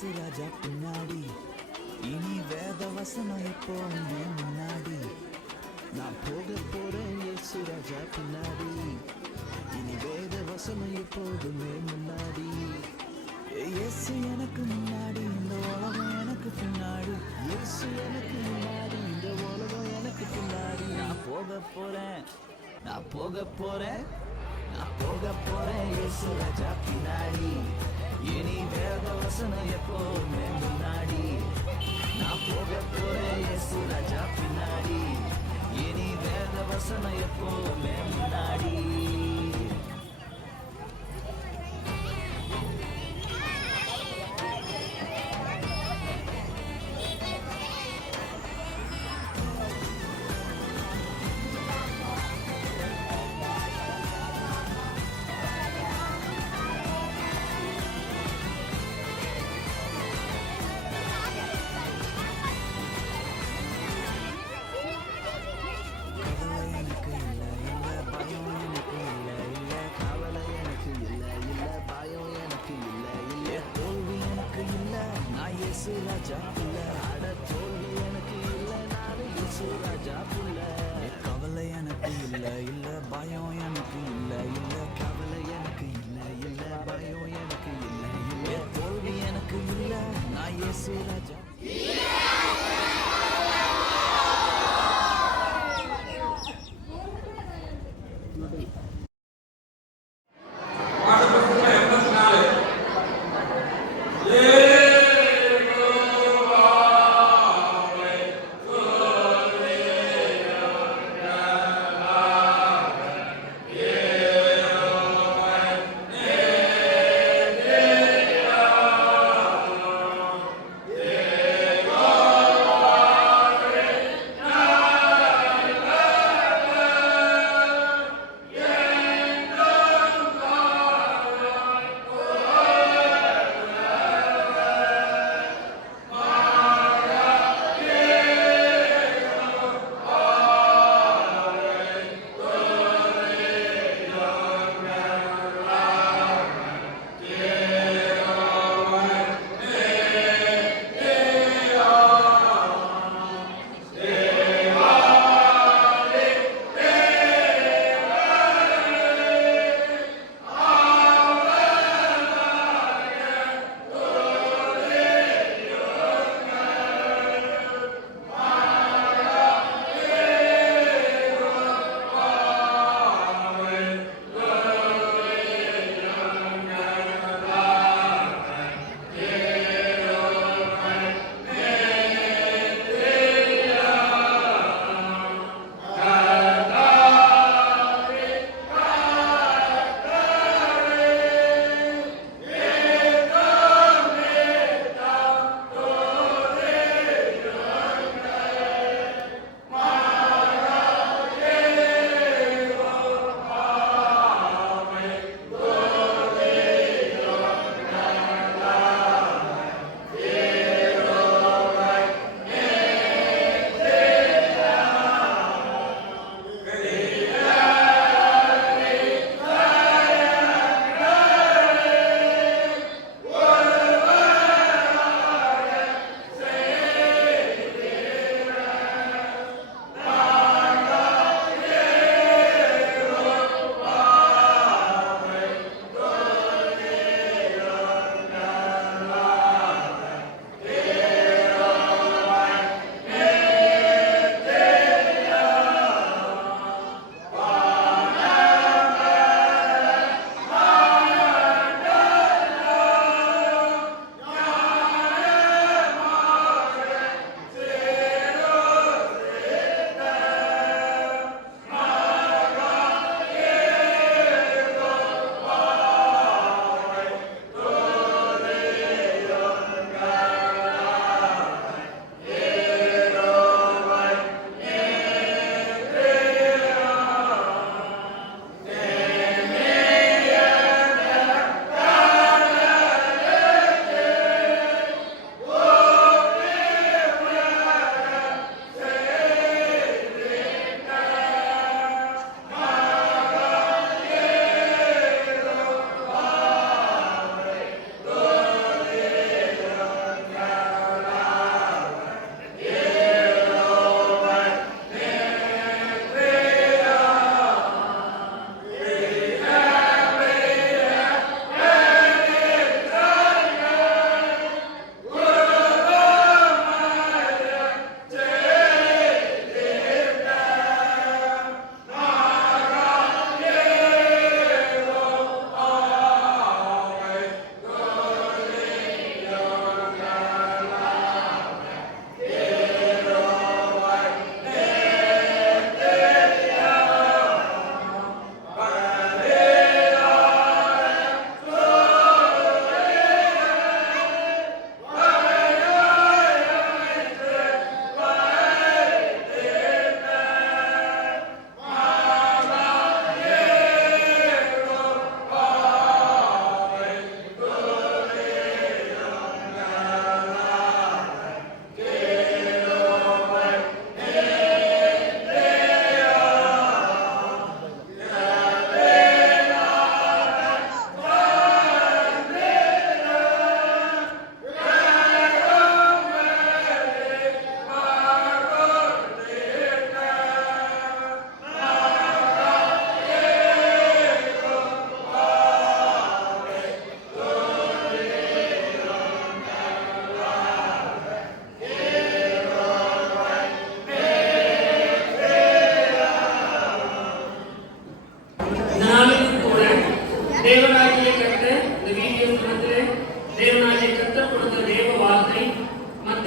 இயேசு ராஜா பின்னாடி, இனி வேத வசனம் எப்போவுமே முன்னாடி. நான் போக போறேன் இயேசு ராஜா பின்னாடி, இனி வேத வசனம் எப்போதுமே முன்னாடி. இயேசு எனக்கு முன்னாடி, இந்த உலகம் எனக்கு பின்னாடி. இயேசு எனக்கு முன்னாடி, இந்த உலகம் எனக்கு பின்னாடி. நான் போக போறேன், நான் போக போறேன், நான் போக போறேன் இயேசு ராஜா பின்னாடி, இனி வேத வசனம் எப்போதுமே முன்னாடி. நான் போக போறேன் இயேசு ராஜா பின்னாடி, இனி வேத வசனம் எப்போதுமே முன்னாடி. இயேசு ராஜா புள்ள, அட தோல்வி எனக்கு இல்ல, நானு இயேசு ராஜா புள்ள. கவலை எனக்கு இல்ல, இல்ல பயம் எனக்கு இல்ல, இல்ல கவலை எனக்கு இல்ல, இல்ல பயம் எனக்கு இல்ல, இல்ல தோல்வி எனக்கு இல்ல, நான் இயேசு ராஜா.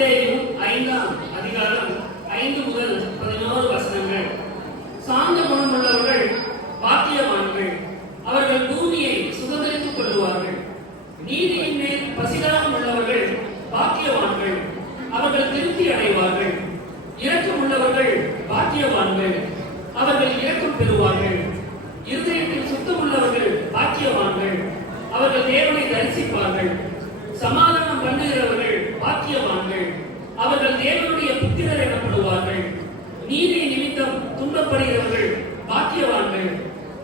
மத்தேயு 5ஆம் அதிகாரம் 5 முதல் 11 வசனங்கள். சாந்த குணமுள்ளவர்கள் பாக்கியவான்கள், அவர்கள் பூமியை சுதந்திரித்துக் கொள்ளுவார்கள். நீதியின் மேல் பசிதாகம் உள்ளவர்கள் பாக்கியவான்கள், அவர்கள் திருப்தி அடைவார்கள். இரக்கம் உள்ளவர்கள் பாக்கியவான்கள், அவர்கள் இரக்கம் பெறுவார்கள். இருதயத்தில் சுத்தம் உள்ளவர்கள் பாக்கியவான்கள், அவர்கள் தேவனை தரிசிப்பார்கள். சமாதானம் பண்ணுகிறவர்கள் பாக்கியவான்கள், அவர்கள் தேவனுடைய புத்திரர் எனப்படுவார்கள். நீதி நிமித்தம் துன்பப்படுகிறவர்கள் பாக்கியவான்கள்,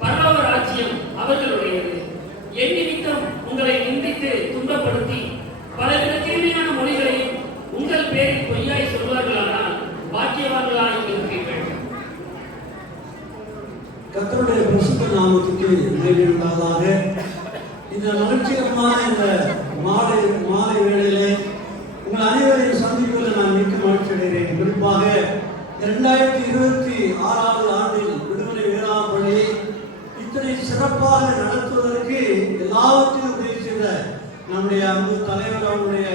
பரலோக ராஜ்யம் அவர்களுடையது. என் நிமித்தம் உங்களை நிந்தித்து துன்பப்படுத்தி பலவித தீமையான மொழிகளையும் உங்கள் பேரில் பொய்யாய் சொல்வார்களானால் பாக்கியவான்களாய் இருப்பீர்கள். கர்த்தருடைய பரிசுத்த நாமத்துக்கு மகிமை உண்டாவதாக. இந்த மகிழ்ச்சிகரமான இந்த மாலை வேளையிலே உங்கள் அனைவரையும் சந்திப்பதில் நான் மிக்க மகிழ்ச்சி அடைகிறேன். குறிப்பாக 2026 ஆண்டில் விடுமுறை வேளாண் பள்ளியை இத்தனை சிறப்பாக நடத்துவதற்கு எல்லாவற்றையும் உதவி செய்த நம்முடைய அன்பு தலைவர், அவருடைய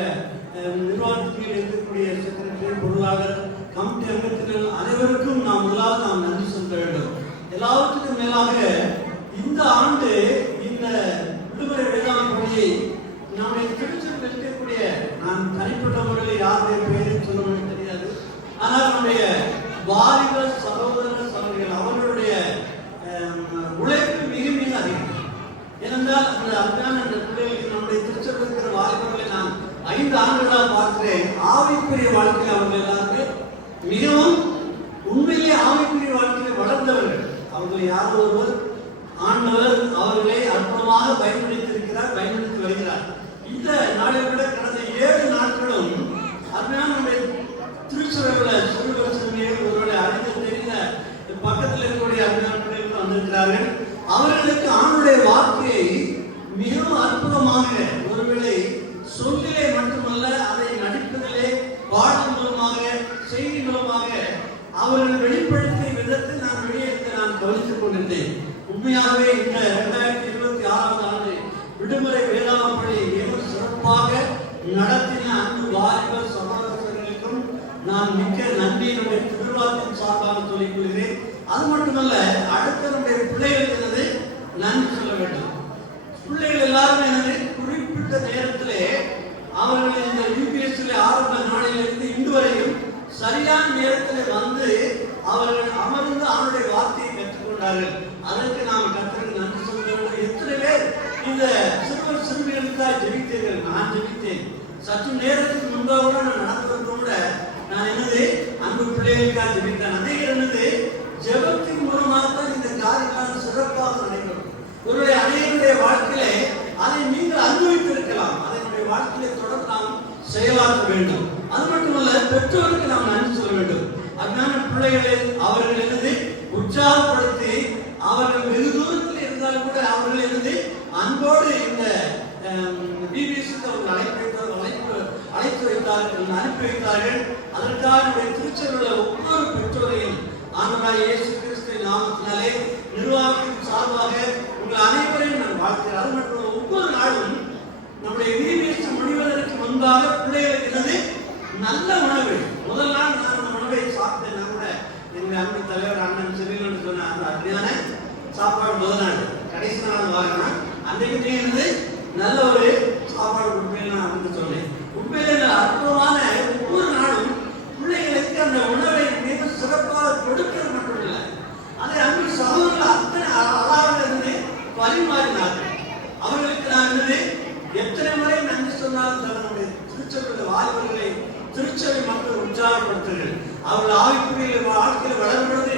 நிர்வாகத்தில் இருக்கக்கூடிய செக்ரட்டரி, பொருளாளர், கமிட்டி அங்கத்தினர் அனைவருக்கும் நாம் முதலாவது நன்றி செலுத்த வேண்டும். எல்லாவற்றுக்கும் மேலாக இந்த ஆண்டு இந்த விடுமுறை வேளாண் பள்ளியை நம்முடைய திருச்செந்தூரில் இருக்கக்கூடிய, நான் தனிப்பட்ட முறையில் யாருடைய பெயரை சொல்ல தெரியாது, ஆனால் நம்முடைய வாலிப சகோதர சகோதரிகள் அவர்களுடைய உழைப்பு மிக மிக அதிகம். ஏனென்றால் அந்த அருமையான அந்த பிள்ளைகளுக்கு நம்முடைய திருச்செந்தூர் இருக்கிற வாலிபர்களை நான் 5 ஆண்டுகளாக பார்க்கிறேன். ஆவிக்குரிய வாழ்க்கையில் அவர்கள் எல்லாருமே மிகவும் உண்மையிலே ஆவிக்குரிய வாழ்க்கையில் வளர்ந்தவர்கள். அவர்கள் யாரோ ஒருவர் ஆண்டவர் அவர்களை அற்புதமாக பயன்படுத்தி வருகிறார். இந்த நாளில் கூட கடந்த 7 நாட்களும் அருமையான நம்முடைய திருச்சபையில் சிறுவர் சிறுமிகள் ஒருவரை அறிந்து தெரிந்த பக்கத்தில் இருக்கக்கூடிய அருமையான பிள்ளைகள் வந்திருக்கிறார்கள். அவர்களுக்கு ஆண்டுடைய வார்த்தையை மிகவும் அற்புதமாக ஒருவேளை சொல்லிலே மட்டுமல்ல, அதை நடிப்பதிலே பாடல் மூலமாக செய்தி மூலமாக அவர்கள் வெளிப்படுத்திய விதத்தை நான் வெளியேற்ற நான் கவனித்துக் கொண்டிருந்தேன். உண்மையாகவே இந்த 2026 ஆண்டு விடுமுறை வேளாண் பள்ளி மிக சிறப்பாக நடத்தின அன்பு வாலிப சகோதரர்களுக்கும் நான் மிக்க நன்றி நம்முடைய திருவாத்தின் சார்பாக சொல்லிக் கொள்கிறேன். அது மட்டுமல்ல, அடுத்த நம்முடைய பிள்ளைகளுக்கு நன்றி சொல்ல வேண்டும். பிள்ளைகள் எல்லாருமே குறிப்பிட்ட நேரத்திலே அவர்கள் இந்த யூபிஎஸ்சில ஆரம்ப நாளிலிருந்து இன்று வரையும் சரியான நேரத்தில் வந்து அவர்கள் அமர்ந்து அவனுடைய வார்த்தையை கற்றுக்கொண்டார்கள். அதற்கு நாம் கர்த்தருக்கு நன்றி சொல்ல வேண்டும். எத்தனை பேர் இந்த சிறுவர் சிறுமிகளுக்காக ஜெபித்தீர்கள்? நான் ஜெபித்தேன். சற்று நேரத்துக்கு முன்பாக நான் நடந்தது கூட நான் அன்பு பிள்ளைகளுக்காக ஜெபித்தேன். அதே ஜெபத்தின் மூலமாக தான் இந்த காரியங்கள் சிறப்பாக நடைபெறும். ஒருவேளை அநேகருடைய வாழ்க்கையிலே அதை நீங்கள் அனுபவித்திருக்கலாம். அதனுடைய வாழ்க்கையை தொடர்ந்து நாம் செயலாற்ற வேண்டும். அது மட்டுமல்ல, பெற்றோருக்கு நாம் நன்றி சொல்ல வேண்டும். அதனால பிள்ளைகளை அவர்கள் உற்சாகப்படுத்தி அவர்கள் வெகு தூரத்தில் இருந்தாலும் கூட அவர்கள் அன்போடு இந்த பிபிஎஸ்க்கு அழைத்து வைத்தார்கள், அனுப்பி வைத்தார்கள். அதற்காக திருச்சபையில் ஒவ்வொரு பெற்றோரையும் ஆண்டவராகிய இயேசு கிறிஸ்துவின் நாமத்தினாலே நிர்வாகத்தின் சார்பாக உங்கள் அனைவரையும் நான் வாழ்க்கிறேன். அது மட்டும் ஒவ்வொரு நாளும் நம்முடைய பிபிஎஸ் முடிவதற்கு முன்பாக பிள்ளைகளுக்கு நல்ல உணவு, முதல் நாள் நான் அந்த உணவை சாப்பிட்டேன். நான் கூட எங்க அன்பு தலைவர் அண்ணன் செல்வன் சொன்ன அந்த அருமையான சாப்பாடு முதல் நாள், கடைசி நாள் வாங்கினா அன்றைக்கு நல்ல ஒரு சாப்பாடு கொடுப்பேன் நான் சொன்னேன். உண்மையிலே அற்புதமான ஒவ்வொரு நாளும் பிள்ளைகளுக்கு அந்த உணவை மிக சிறப்பாக கொடுக்கிறது மட்டுமில்லை, அதை அன்பு சகோதரர்கள் அத்தனை அழகாக பரிமாறினார்கள். அவர்களுக்கு நான் எத்தனை முறை நன்றி சொன்னாலும் தன்னுடைய திருச்சபை வாலிபர்களை திருச்சபை மக்கள் உற்சாகப்படுத்துங்கள். அவர்கள் ஆவிக்குரிய வாழ்க்கையில் வளரும் பொழுது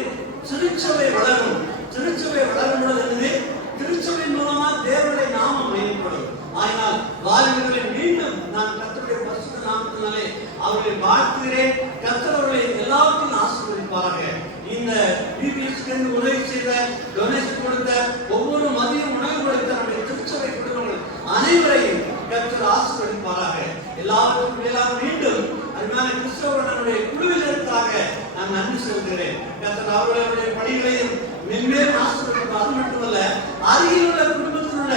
திருச்சபை வளரும். திருச்சபை வளரும் பொழுது திருச்சபையின் மூலமா தேவனுடைய நாமம் மேம்படும். ஆனால் வாலிபர்களை மீண்டும் நான் கர்த்தருடைய பரிசுத்த நாமத்தினாலே அவர்களை வாழ்த்துகிறேன். கர்த்தர் அவர்களை எல்லாவற்றையும் ஆசீர்வதிப்பாராக. இந்த பிபிஎஸ்க்கு உதவி செய்த, டொனேஷன் கொடுத்த, ஒவ்வொரு மதியம் உணவு கொடுத்த நம்முடைய திருச்சபை குடும்பங்கள் அனைவரையும் கர்த்தர் ஆசீர்வதிப்பாராக. எல்லாவற்றுக்கும் மேலாக மீண்டும் அதனால கிறிஸ்தவர்களுடைய குழுவினருக்காக நான் நன்றி செலுத்துகிறேன். கர்த்தர் அவர்களுடைய பணிகளையும் மென்மேலும் ஆசீர்வதிப்பார். அது மட்டுமல்ல, அருகில் உள்ள குடும்பத்தில் உள்ள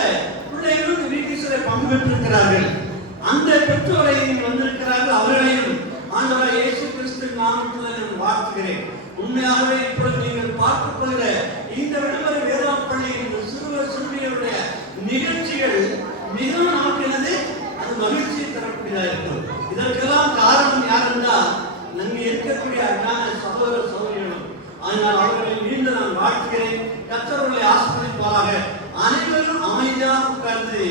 பிள்ளைகளும் பிபிஎஸ்ல பங்கு பெற்றிருக்கிறார்கள். அந்த பெற்றோரையும் வந்திருக்கிறார்கள். அவர்களையும் ஆண்டவராகிய இயேசு கிறிஸ்துவின் நாமத்தில் நான் வாழ்த்துகிறேன். உண்மையாகவே இப்பொழுது நீங்கள் பார்க்க போகிற இந்த விடுமுறை வேதாப்பள்ளி இந்த சிறுவர் சிறுமிகளுடைய நிகழ்ச்சிகள் மிகவும் நமக்கு அது மகிழ்ச்சியை தரக்கூடியதாக இருக்கும். இதற்கெல்லாம் காரணம் யார் என்றால் நன்கு இருக்கக்கூடிய அண்ணான சகோதர சகோதரிகளும். அதனால் அவர்களை மீண்டும் நான் வாழ்த்துகிறேன். கர்த்தர்களை ஆசீர்வதிப்பாராக. அனைவரும் அமைதியாக உட்கார்ந்து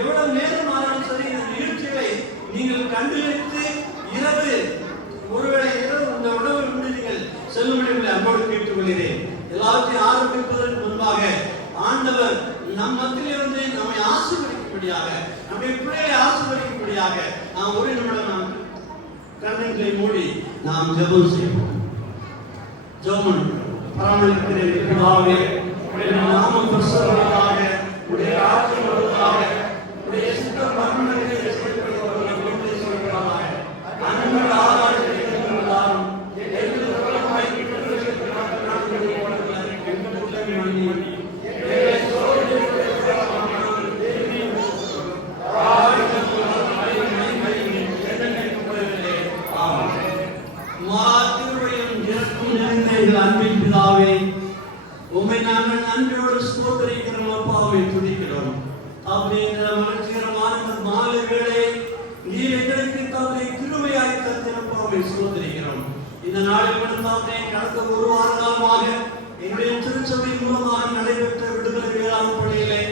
எவ்வளவு நேரம் ஆனாலும் சரி இந்த நிகழ்ச்சிகளை நீங்கள் கண்டுபிடித்து இரவு ஒருவேளை இரவு இந்த உணவு உண்டு நீங்கள் செல்லும்படி அன்போடு கேட்டுக்கொள்கிறேன். எல்லாத்தையும் ஆரம்பிப்பதற்கு முன்பாக ஆண்டவர் நம் மத்தியிலே வந்து நம்மை ஆசீர்வதிக்கும்படியாக நம்முடைய பிள்ளைகளை ஆசீர்வதிக்கும்படியாக நாம் ஒரு நிமிடம் நாம் கண்களை மூடி நாம் ஜெபம் செய்வோம். ஜெபம் பரமளிக்கிற பிதாவே, உம்முடைய நாமம் பரிசுத்தமாவதாக, உம்முடைய ராஜ்யம் வருவதாக, உம்முடைய சித்தம் மரணத்திலே செய்யப்படுவதாக, உம்முடைய சொல்லப்படுவதாக. அன்புள்ள ஆராய்ச்சி எல்லாரும் எங்கள் பிரபலமாய் கிட்டத்தட்ட நாங்கள் எங்கள் உள்ளமே மணி எங்களை சோதனையுடைய பிரபலமான தேவி அன்பின் பிதாவே, உம்மை நாங்கள் நன்றியோடு ஸ்தோத்திரிக்கிறோம். அப்பாவை துதிக்கிறோம். அப்படி இந்த மகிழ்ச்சிகரமான மாலை வேளை நீர் எங்களுக்கு தம்மை கிருபையாய் தந்திருப்பாவை ஸ்தோத்திரிக்கிறோம். இந்த நாளில் தாமே கடந்த ஒரு வார காலமாக எங்களுடைய திருச்சபை மூலமாக நடைபெற்ற விடுதலை வேளாண் பள்ளியிலே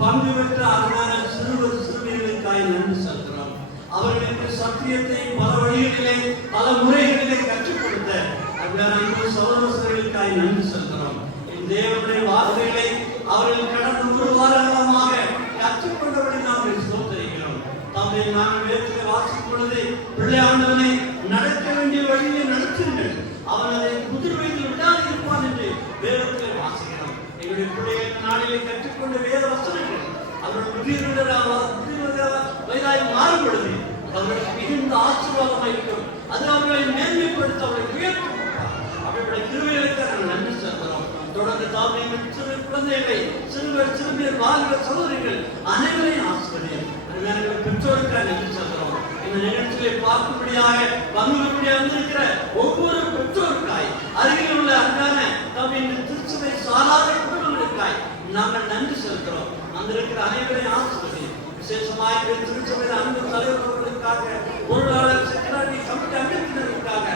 பங்கு பெற்ற அருமையான சிறுவர் சிறுமிகளுக்காய் நன்றி செலுத்துகிறோம். அவர்களுக்கு சத்தியத்தை பல வழிகளிலே பல முறைகளிலே கற்றுக் கொடுத்த அன்பு சகோதரர்களுக்காய் நன்றி செலுத்துகிறோம். தேவனுடைய வார்த்தைகளை அவர்கள் கடந்த ஒரு வார காலமாக கற்றுக்கொண்டபடி நாங்கள் ஸ்தோத்திரிக்கிறோம். தம்மை நாங்கள் வேதத்தை வாசிக்கும் பொழுது பிள்ளை ஆண்டவனை நடக்க வேண்டிய வழியை நடத்துங்கள், அவன் அதை முதிர் வயதில் விடாது இருப்பான் என்று வேதத்தில் வாசிக்கிறோம். எங்களுடைய பிள்ளைகள் நாளிலே கற்றுக்கொண்ட வேத வசனங்கள் அவர்கள் முதிர் வயதாய் மாறுபடுது அவர்களுக்கு மிகுந்த ஆசீர்வாதமாக இருக்கும். அது அவர்களை மேன்மைப்படுத்த அவர்களை உயர்த்தும். அவர்களுடைய திருவிழாவுக்கு நாங்கள் நன்றி செலுத்துகிறோம். தொடர்ந்து தாமே சிறு குழந்தைகளை சிறுவர் சிறுமியர் வாலிபர் சகோதரிகள் அனைவரையும் ஆசிரியர் பெற்றோருக்காக நன்றி செலுத்துகிறோம். இந்த நிகழ்ச்சியை பார்க்கும்படியாக பங்குபடியாக வந்திருக்கிற ஒவ்வொரு பெற்றோருக்காய் அருகில் உள்ள அன்றான தம்மின் திருச்சபை சாராத குடும்பங்களுக்காய் நாங்கள் நன்றி செலுத்துகிறோம். அங்கிருக்கிற அனைவரையும் ஆசிரியர் விசேஷமாக திருச்சபையில் அன்பு தலைவர்களுக்காக பொருளாளர் செக்ரட்டரி கமிட்டி அங்கத்தினருக்காக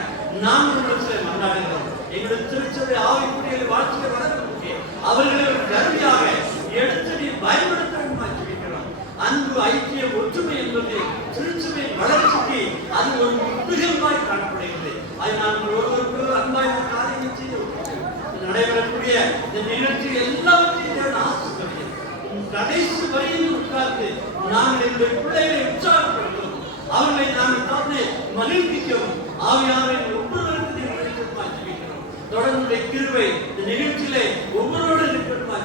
நாங்கள் மன்றாடுகிறோம். எங்களுடைய திருச்சபை ஆவிக்குரிய வாழ்க்கையை வளர்க்க அவர்களை கருவியாக எடுத்து நீ பயன்படுத்த வைக்கிறோம். அன்பு ஐக்கிய ஒற்றுமை என்பது திருச்சபை வளர்ச்சிக்கு அது ஒரு முதுகெலும்பாய் காணப்படுகிறது. அதை நாங்கள் ஒருவருக்கு அன்பாய் காரியங்கள் செய்ய நடைபெறக்கூடிய இந்த நிகழ்ச்சி எல்லாவற்றையும் ஆசிரியர் கடைசி வரையில் உட்கார்ந்து நாங்கள் எங்களுடைய பிள்ளைகளை உற்சாகப்படுத்தவும் அவர்களை நாங்கள் தானே மகிழ்விக்கவும் ஆவியாரின் ஒவ்வொருவருக்கு தொடர்ந்து கிருபை இந்த நிகழ்ச்சியிலே ஒவ்வொருவரோடு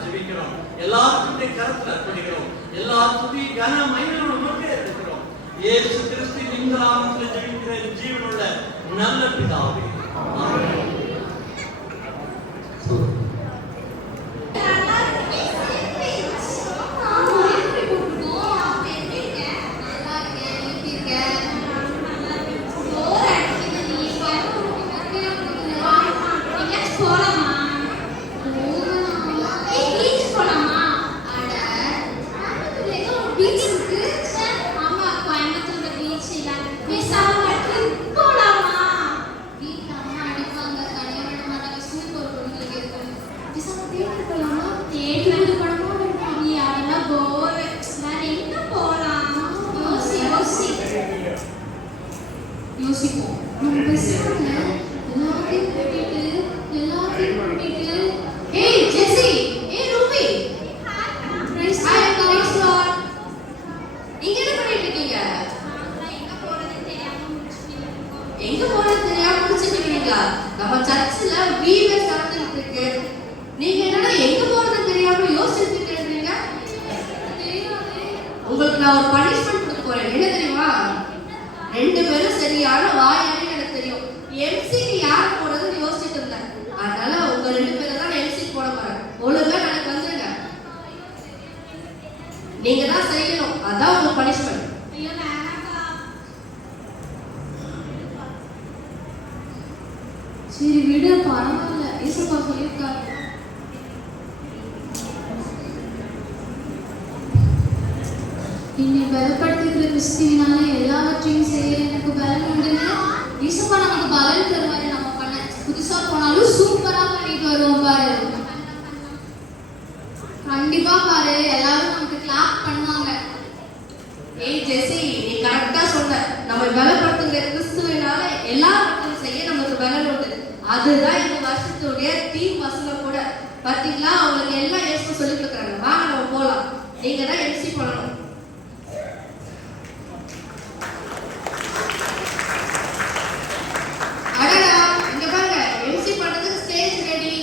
ஜெபிக்கிறோம். எல்லாத்துடைய கருத்தில் அர்ப்பணிக்கிறோம். எல்லா துதி கன மகிமையோடு நோக்கே இருக்கிறோம். இயேசு கிறிஸ்துவின் இந்த நாமத்தில் ஜெபிக்கிற ஜீவனுள்ள நல்ல பிதாவே, ஆமென். உங்களுக்கு நான் ஒரு பனிஷ்மெண்ட் கொடுக்க போறேன். என்ன தெரியுமா? 2 பேரும் சரியான வாயாடி எனக்கு தெரியும். எம்சிக்கு யார் போறதுன்னு யோசிச்சுட்டு இருந்தேன். அதனால உங்க 2 பேரை தான் எம்சி போட போறேன். ஒழுங்கா எனக்கு வந்துருங்க. நீங்க தான் செய்யணும். அதான் உங்க பனிஷ்மெண்ட். சரி விடு, பரவாயில்ல, ஏசப்பா சொல்லியிருக்காரு. என்னை பலப்படுத்துகிற கிறிஸ்துவினால எல்லாவற்றையும் செய்ய எனக்கு பலன் உண்டுன்னு ஏசப்பா நமக்கு பலன் தருவாரு. நம்ம பண்ண புதுசா போனாலும் சூப்பரா பண்ணிட்டு வருவோம் பாரு. கண்டிப்பா பாரு, எல்லாரும் நமக்கு கிளாப் பண்ணுவாங்க. ஏய் ஜெசி, நீ கரெக்டா சொன்ன. நம்ம பலப்படுத்துகிற கிறிஸ்துவினால எல்லாவற்றையும் செய்ய நமக்கு பலன் உண்டு. அதுதான் இந்த வருஷத்துடைய தீம் வசனம் கூட. பாத்தீங்களா, அவங்களுக்கு எல்லாம் ஏசு சொல்லி கொடுக்குறாங்க. வாங்க நம்ம போலாம். நீங்க தான் எம்சி பண்ணணும். அடடா, இங்க பாருங்க, எம்சி பண்றதுக்கு ஸ்டேஜ் ரெடி,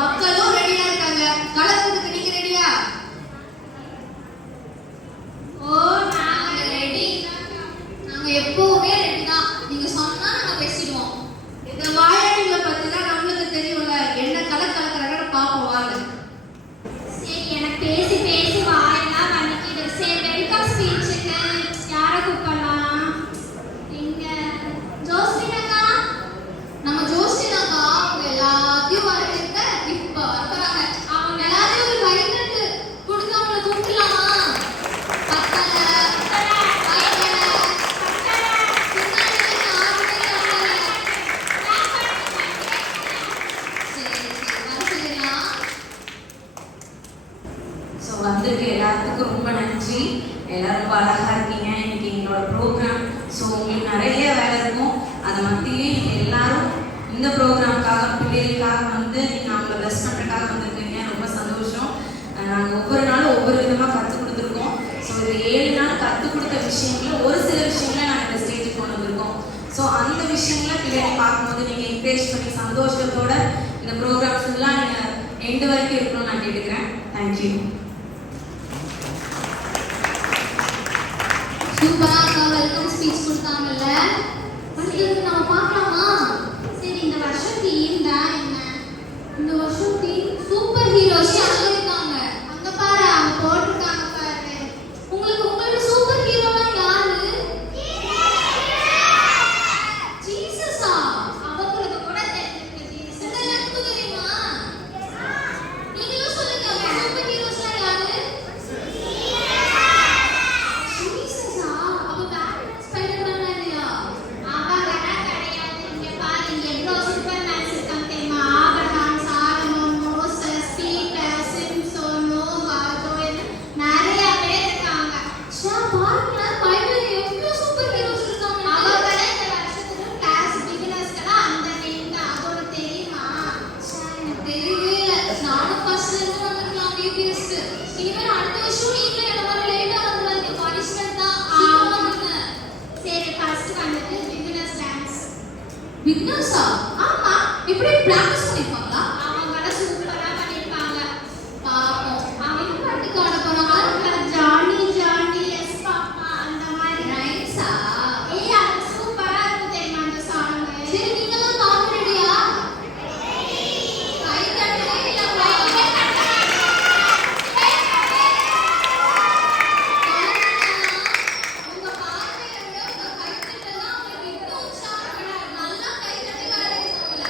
மக்களும் ரெடியா இருக்காங்க. கலக்கிறதுக்கு நீங்க ரெடியா? ஓ, நாங்க ரெடி. நாங்க எப்பவுமே ரெடி தான். நீங்க சொன்னா நாங்க பேசிடுவோம். இந்த வாயாடிகளை பத்தி தான் நம்மளுக்கு தெரியும்ல. என்ன கலக்கிறாங்கன்னு பாப்போம் வாங்க. சரி, எனக்கு பேசி பேசி வாயெல்லாம் வலிக்குது. சரி, வெல்கம் ஸ்பீச்சுக்கு யாரை கூப்பிடலாம்? இங்க ஜோஸ்லினாக்கா. நம்ம ஜோஸ்லினாக்கா அவங்க எல்லாத்தையும் வரவேற்க இப்ப வர்றாங்க. அவங்க எல்லாத்தையும் ஒரு கைதட்டு கொடுத்து அவங்கள கூப்பிடலாமா? பத்தல பயங்கர ஸோ வந்திருக்க எல்லாத்துக்கும் ரொம்ப நன்றி. எல்லாரும் ரொம்ப அழகா இருக்கீங்க. இன்னைக்கு எங்களோட ப்ரோக்ராம். ஸோ உங்களுக்கு நிறைய வேலை இருக்கும். அதை மத்தியிலே நீங்கள் எல்லாரும் இந்த ப்ரோக்ராமுக்காக பிள்ளைகளுக்காக வந்து நீங்கள் அவங்கள பெஸ்ட் பண்ணுறதுக்காக வந்திருக்கீங்க. ரொம்ப சந்தோஷம். நாங்கள் ஒவ்வொரு நாளும் ஒவ்வொரு விதமாக கற்றுக் கொடுத்துருக்கோம். ஸோ இது 7 நாள் கற்றுக் கொடுத்த விஷயங்கள ஒரு சில விஷயங்களை நாங்கள் இந்த ஸ்டேஜுக்கு கொண்டு வந்திருக்கோம். ஸோ அந்த விஷயங்களை பிள்ளைகளை பார்க்கும்போது நீங்கள் என்கரேஜ் பண்ணி சந்தோஷத்தோட இந்த ப்ரோக்ராம்ஸ் எல்லாம் நீங்கள் எண்டு வரைக்கும் இருக்கணும்னு நான் கேட்டுக்கிறேன். தேங்க்யூ. சூப்பரா வெல்கம் ஸ்பீச் கொடுத்தாங்கல்ல. அடுத்தது நம்ம பார்க்கலாமா? சரி, இந்த வருஷம் தீம் தான் என்ன? இந்த வருஷம் தீம் சூப்பர் ஹீரோஸ் அங்க இருக்காங்க. அங்க பாரு, அவங்க போட்டிருக்காங்க பாரு. உங்களுக்கு சூப்பர் ஹீரோனா யாரு? ஜீசஸா? அவங்களுக்கு கூட தெரிஞ்சிருக்கு ஜீசஸ். உங்களுக்கு தெரியுமா? நீங்களும் சொல்லுங்க, சூப்பர் ஹீரோஸ்னா யாரு? ஜீசஸா? அப்ப பேட்மேன் ஸ்பைடர்மேன் இல்லையா? அவங்க கிடையாது. இங்க பாரு, இங்க எவ்வளவு சூப்பர்மேன்ஸ் இருக்காங்க தெரியுமா? Abraham, Solomon, Moses, Peter, Samson, Noah, Joel, நிறைய பேர் இருக்காங்க. ச்சே, பாருங்களேன், பைபிள்ல எவ்வளவு சூப்பர் ஹீரோஸ் இருக்காங்க. அவங்களே இந்த வருஷத்துல கிளாஸ் பிகினர்ஸ்க்கெல்லாம் அந்த நேம் தான். அது உனக்கு தெரியுமா? ச்சே, எனக்கு தெரியவே இல்லை. நானும் ஃபர்ஸ்ட்ல இருந்து வந்திருக்கலாம் பிபிஎஸ்க்கு. இனிமேல் அடுத்த வருஷம் நீங்க என்ன மாதிரி லேட்டா வந்துடாதீங்க. பனிஷ்மெண்ட் தான். சீக்கிரமா வந்துருங்க. சரி, ஃபர்ஸ்ட் வந்துட்டு பிகினர்ஸ் டான்ஸ். பிக்னஸா? ஆமா. இப்படி பிராக்டிஸ் பண்ணிருப்பாங்களா? அவங்கள சூப்பரா பண்ணிருப்பாங்க. பாப்போம். அவங்க பாட்டுக்கு ஆட போறாங்க. அவங்க ஜானி ஜானி எஸ் பாப்பா அந்த மாதிரி. நைஸா? ஏய், அது சூப்பரா இருக்கும் தெரியுமா அந்த சாங்? சரி, நீங்களும் பாக்க ரெடியா? கை தட்டுறே இல்லப்பா. உங்க பார்வையை விட உங்க கைத்தட்டல் தான் உங்களுக்கு இன்னும் உற்சாகம். நல்லா கை தட்டி வரவேற்கவங்கள.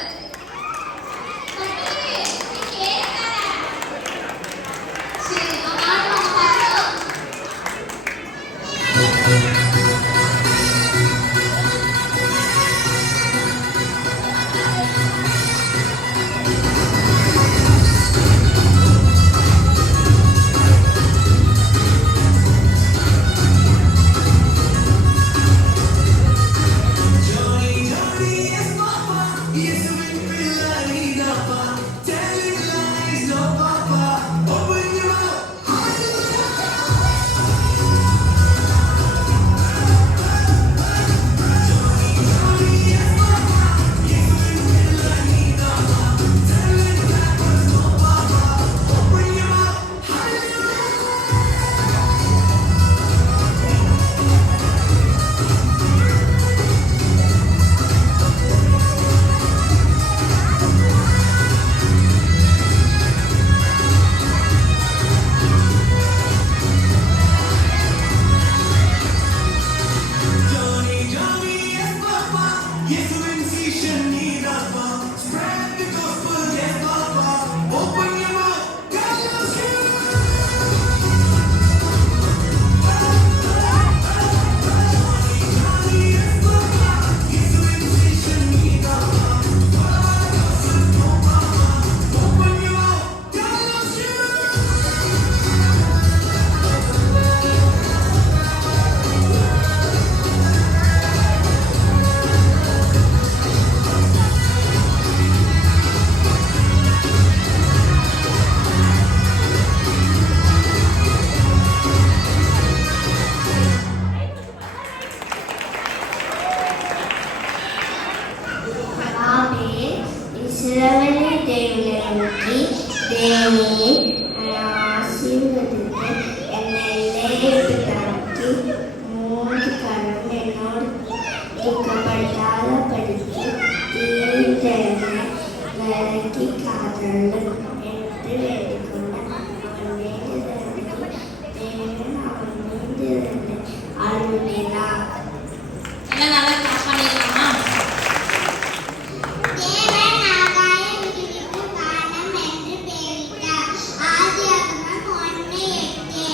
தேவனை நோக்கி தேவனே ஆசீர்வதித்து என்னை நேரத்துக்கு மூன்று கரம் என்னோடு இருக்கப்படாத படித்து தீர்ந்தனை விலக்கி காதலும் என்று வேண்டிக்கொண்டான். அவன் வேண்டுதலை தேவன் அவன் வேண்டுதலை அருளினார். எல்லாம் நல்லா கிளாப் பண்ணிடலாமா? தேவன் ஆகாயம் விரித்து வானம் என்று பெயரிட்டார். ஆதியாகமம் 1:8.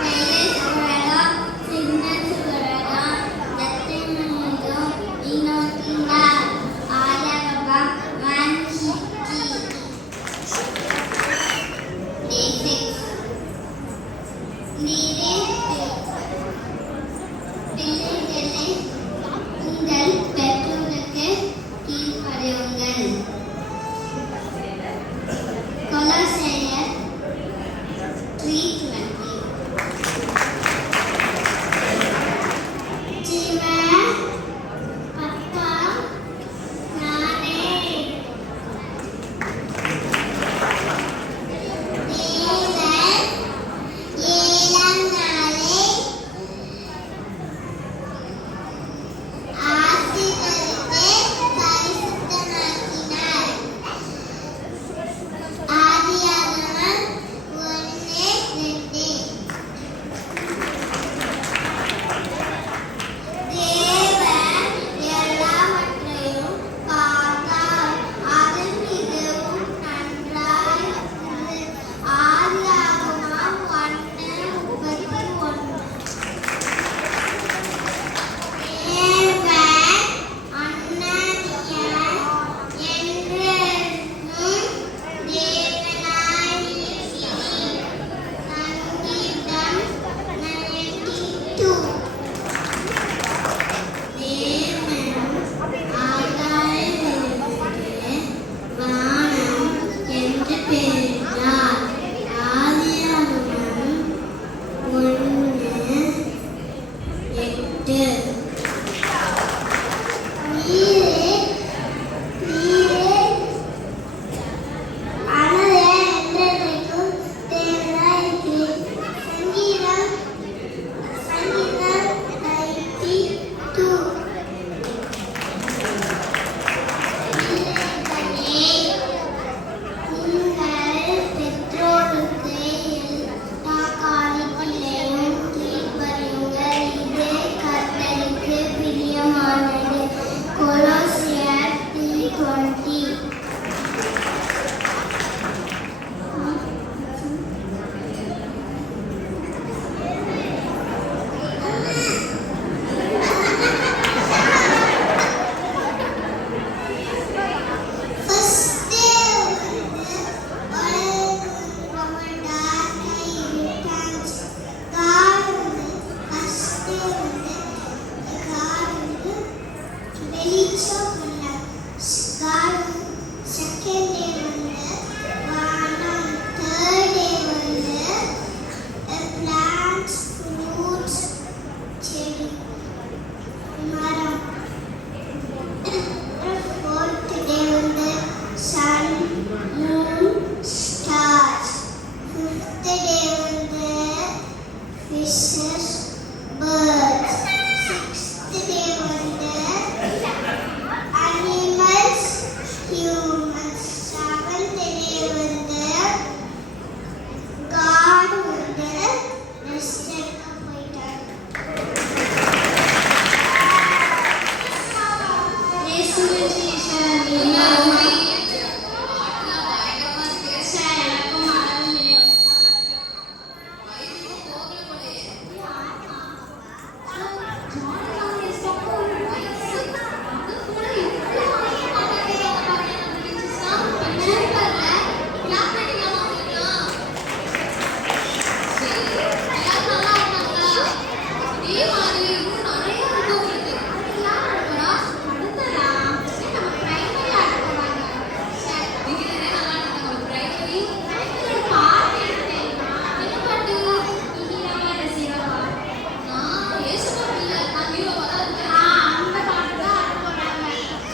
பெரிய சுவரகம், சின்ன சுவரகம், தத்தமங்கம் இன்னொருத்தினார். ஆதியாகமம் 1:60. Day 6. பிள்ளைகளே, உங்கள் பெற்றோருக்கு கீழ்ப்படியுங்கள். கொலோசையர் 3:20. ஜீவன் அப்பா நானே. தேவன் 7ஆம் நாளை ஆசீர்வதித்து பரிசுத்தமாக்கினார். ஆதியாகமம் 1:2. தேவன் எல்லாவற்றையும் பார்த்தார். அது மிகவும் நன்றாயிருந்தது. ஆதியாகமம் 1:31. தேவன் அந்நியர் என்றென்றும் தேவனாயிருக்கிறீர். சங்கீதம் 92. தேவன் ஆகாயத்திலிருந்து வானம் என்று பெயரிட்டார். ஆதியாகமம் 1:8. நீரே அனலே என்றென்றைக்கும் தேவனாயிருக்கிறீர். சங்கீதம் 92. பிள்ளைகளே, உங்கள் பெற்றோருக்கு எல்லா காரியத்திலும் கீழ்ப்படியுங்கள். இது கர்த்தருக்கு பிரியமானது. கொலோசியர் 3:20. Sun, moon, stars. Fifth day fishes, birds. Sixth day animals, humans. Seventh day God rested போயிட்டார்.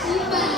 Super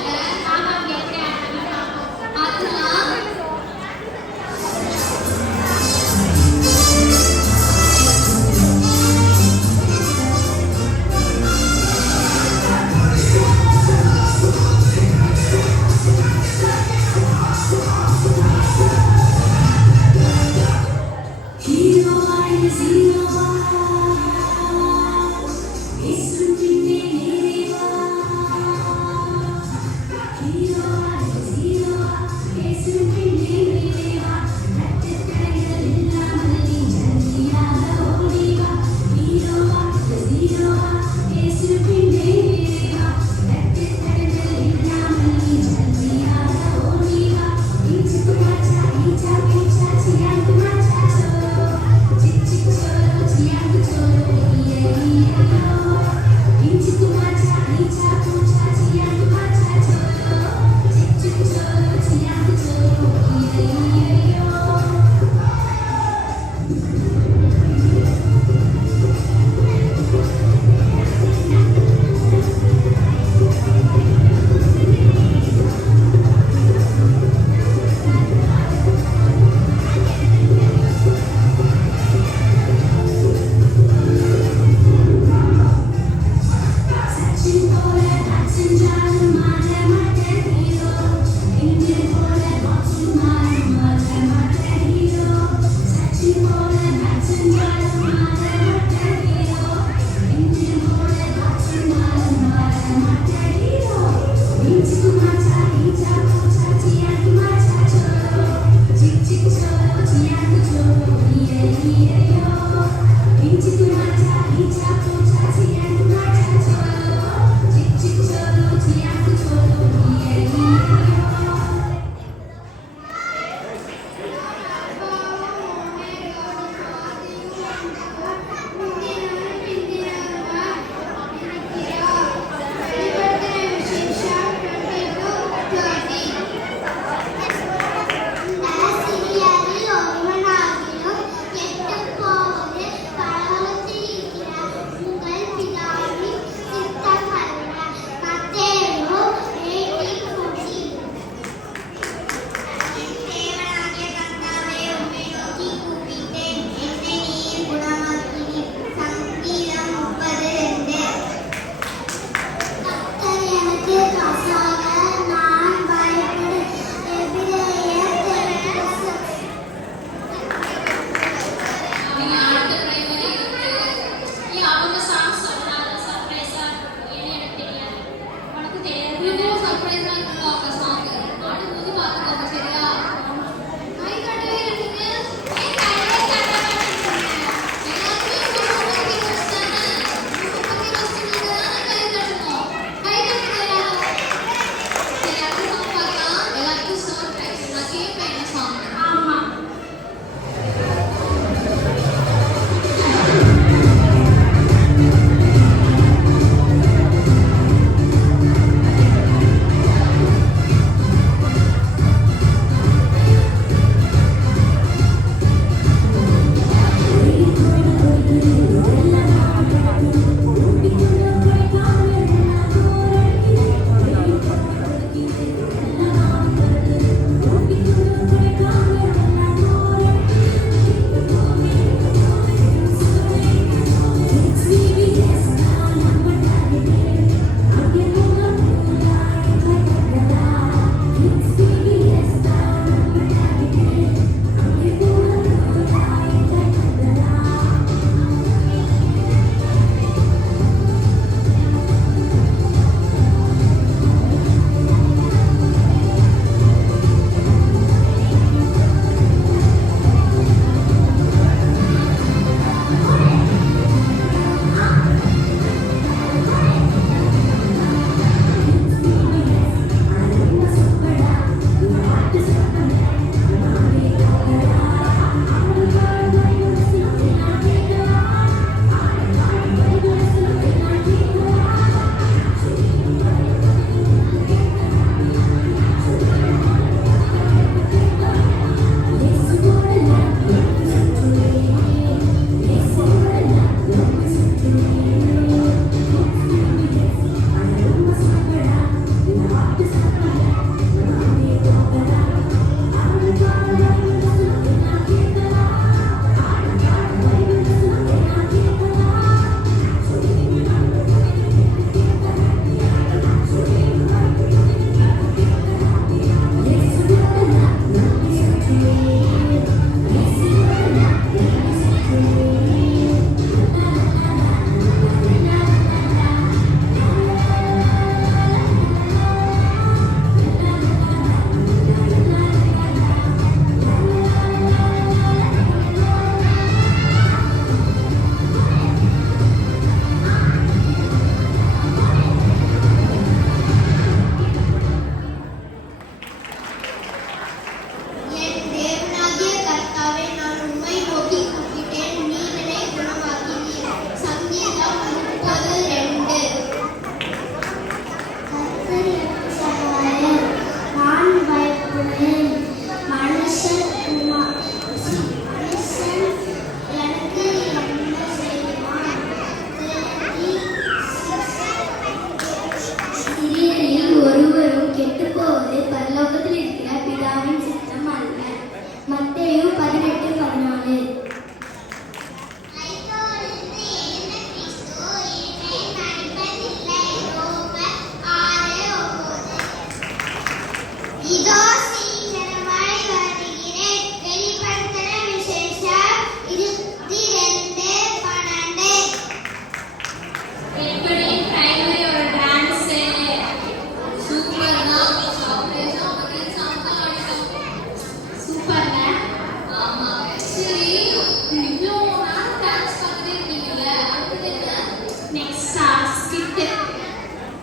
skid.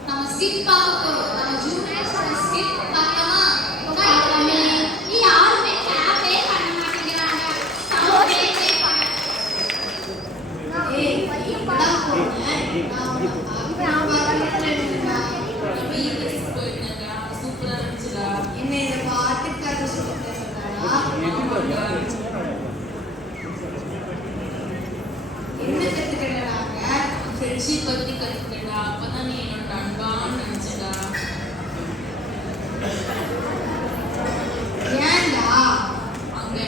நம்ம ஸ்கிட் பார்க்க போறோம். நம்ம ஜூனியர்ஸோட ஸ்கிட் பார்க்கலாமா? பார்க்கலாமே. நீ யாருமே கிளாப்பே பண்ண மாட்டேங்கிறாங்க. சவுண்டே கேட்பாங்க. ஏய் படா போறேன். நான் வரமாட்டேன். வீட்டுக்கு போயிருந்தா சூப்பரா இருந்துச்சுடா. என்ன இதை பார்த்துக்காத சொல்லுறா? என்ன கத்துக்கிட்டாங்க? ஃப்ரெண்ட்ஷிப் பத்தி கத்துக்கிட்டா. அப்பதான் நீ என்னோட நண்பான்னு நினைச்சடா. ஏன்டா? அங்க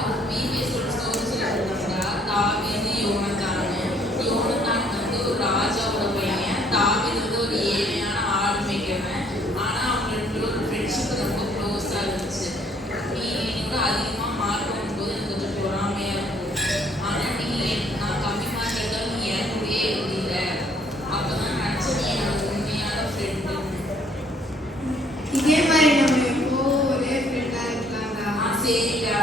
ஒரு பிபிஎஸ் ஒரு ஸ்டோரி சொல்லிருந்தாங்க. தாவீது யோனத்தான்னு. யோனத்தான் வந்து ஒரு ராஜாவோட பையன். தாவீது வந்து ஒரு ஏழையான ஆடு மேய்க்கிறவன். ஆனா அவங்க ரெண்டு பேரும் ஃப்ரெண்ட்ஷிப் ரொம்ப க்ளோஸா இருந்துச்சு. நீ என்னோட அதிகமா மார்க் வாங்கும்போது எனக்கு கொஞ்சம் பொறாமையா இருக்கும். ஆனா நான் கம்மி மார்க் எடுத்தாலும் நீ என் கூடயே இருந்தீங்க. அப்பதான் நினைச்ச நீ என்னோட உண்மையான ஃப்ரெண்டு. இதே மாதிரி நம்ம எப்போ ஒரே ஃப்ரெண்டா இருக்கலாம்டா. சரிடா.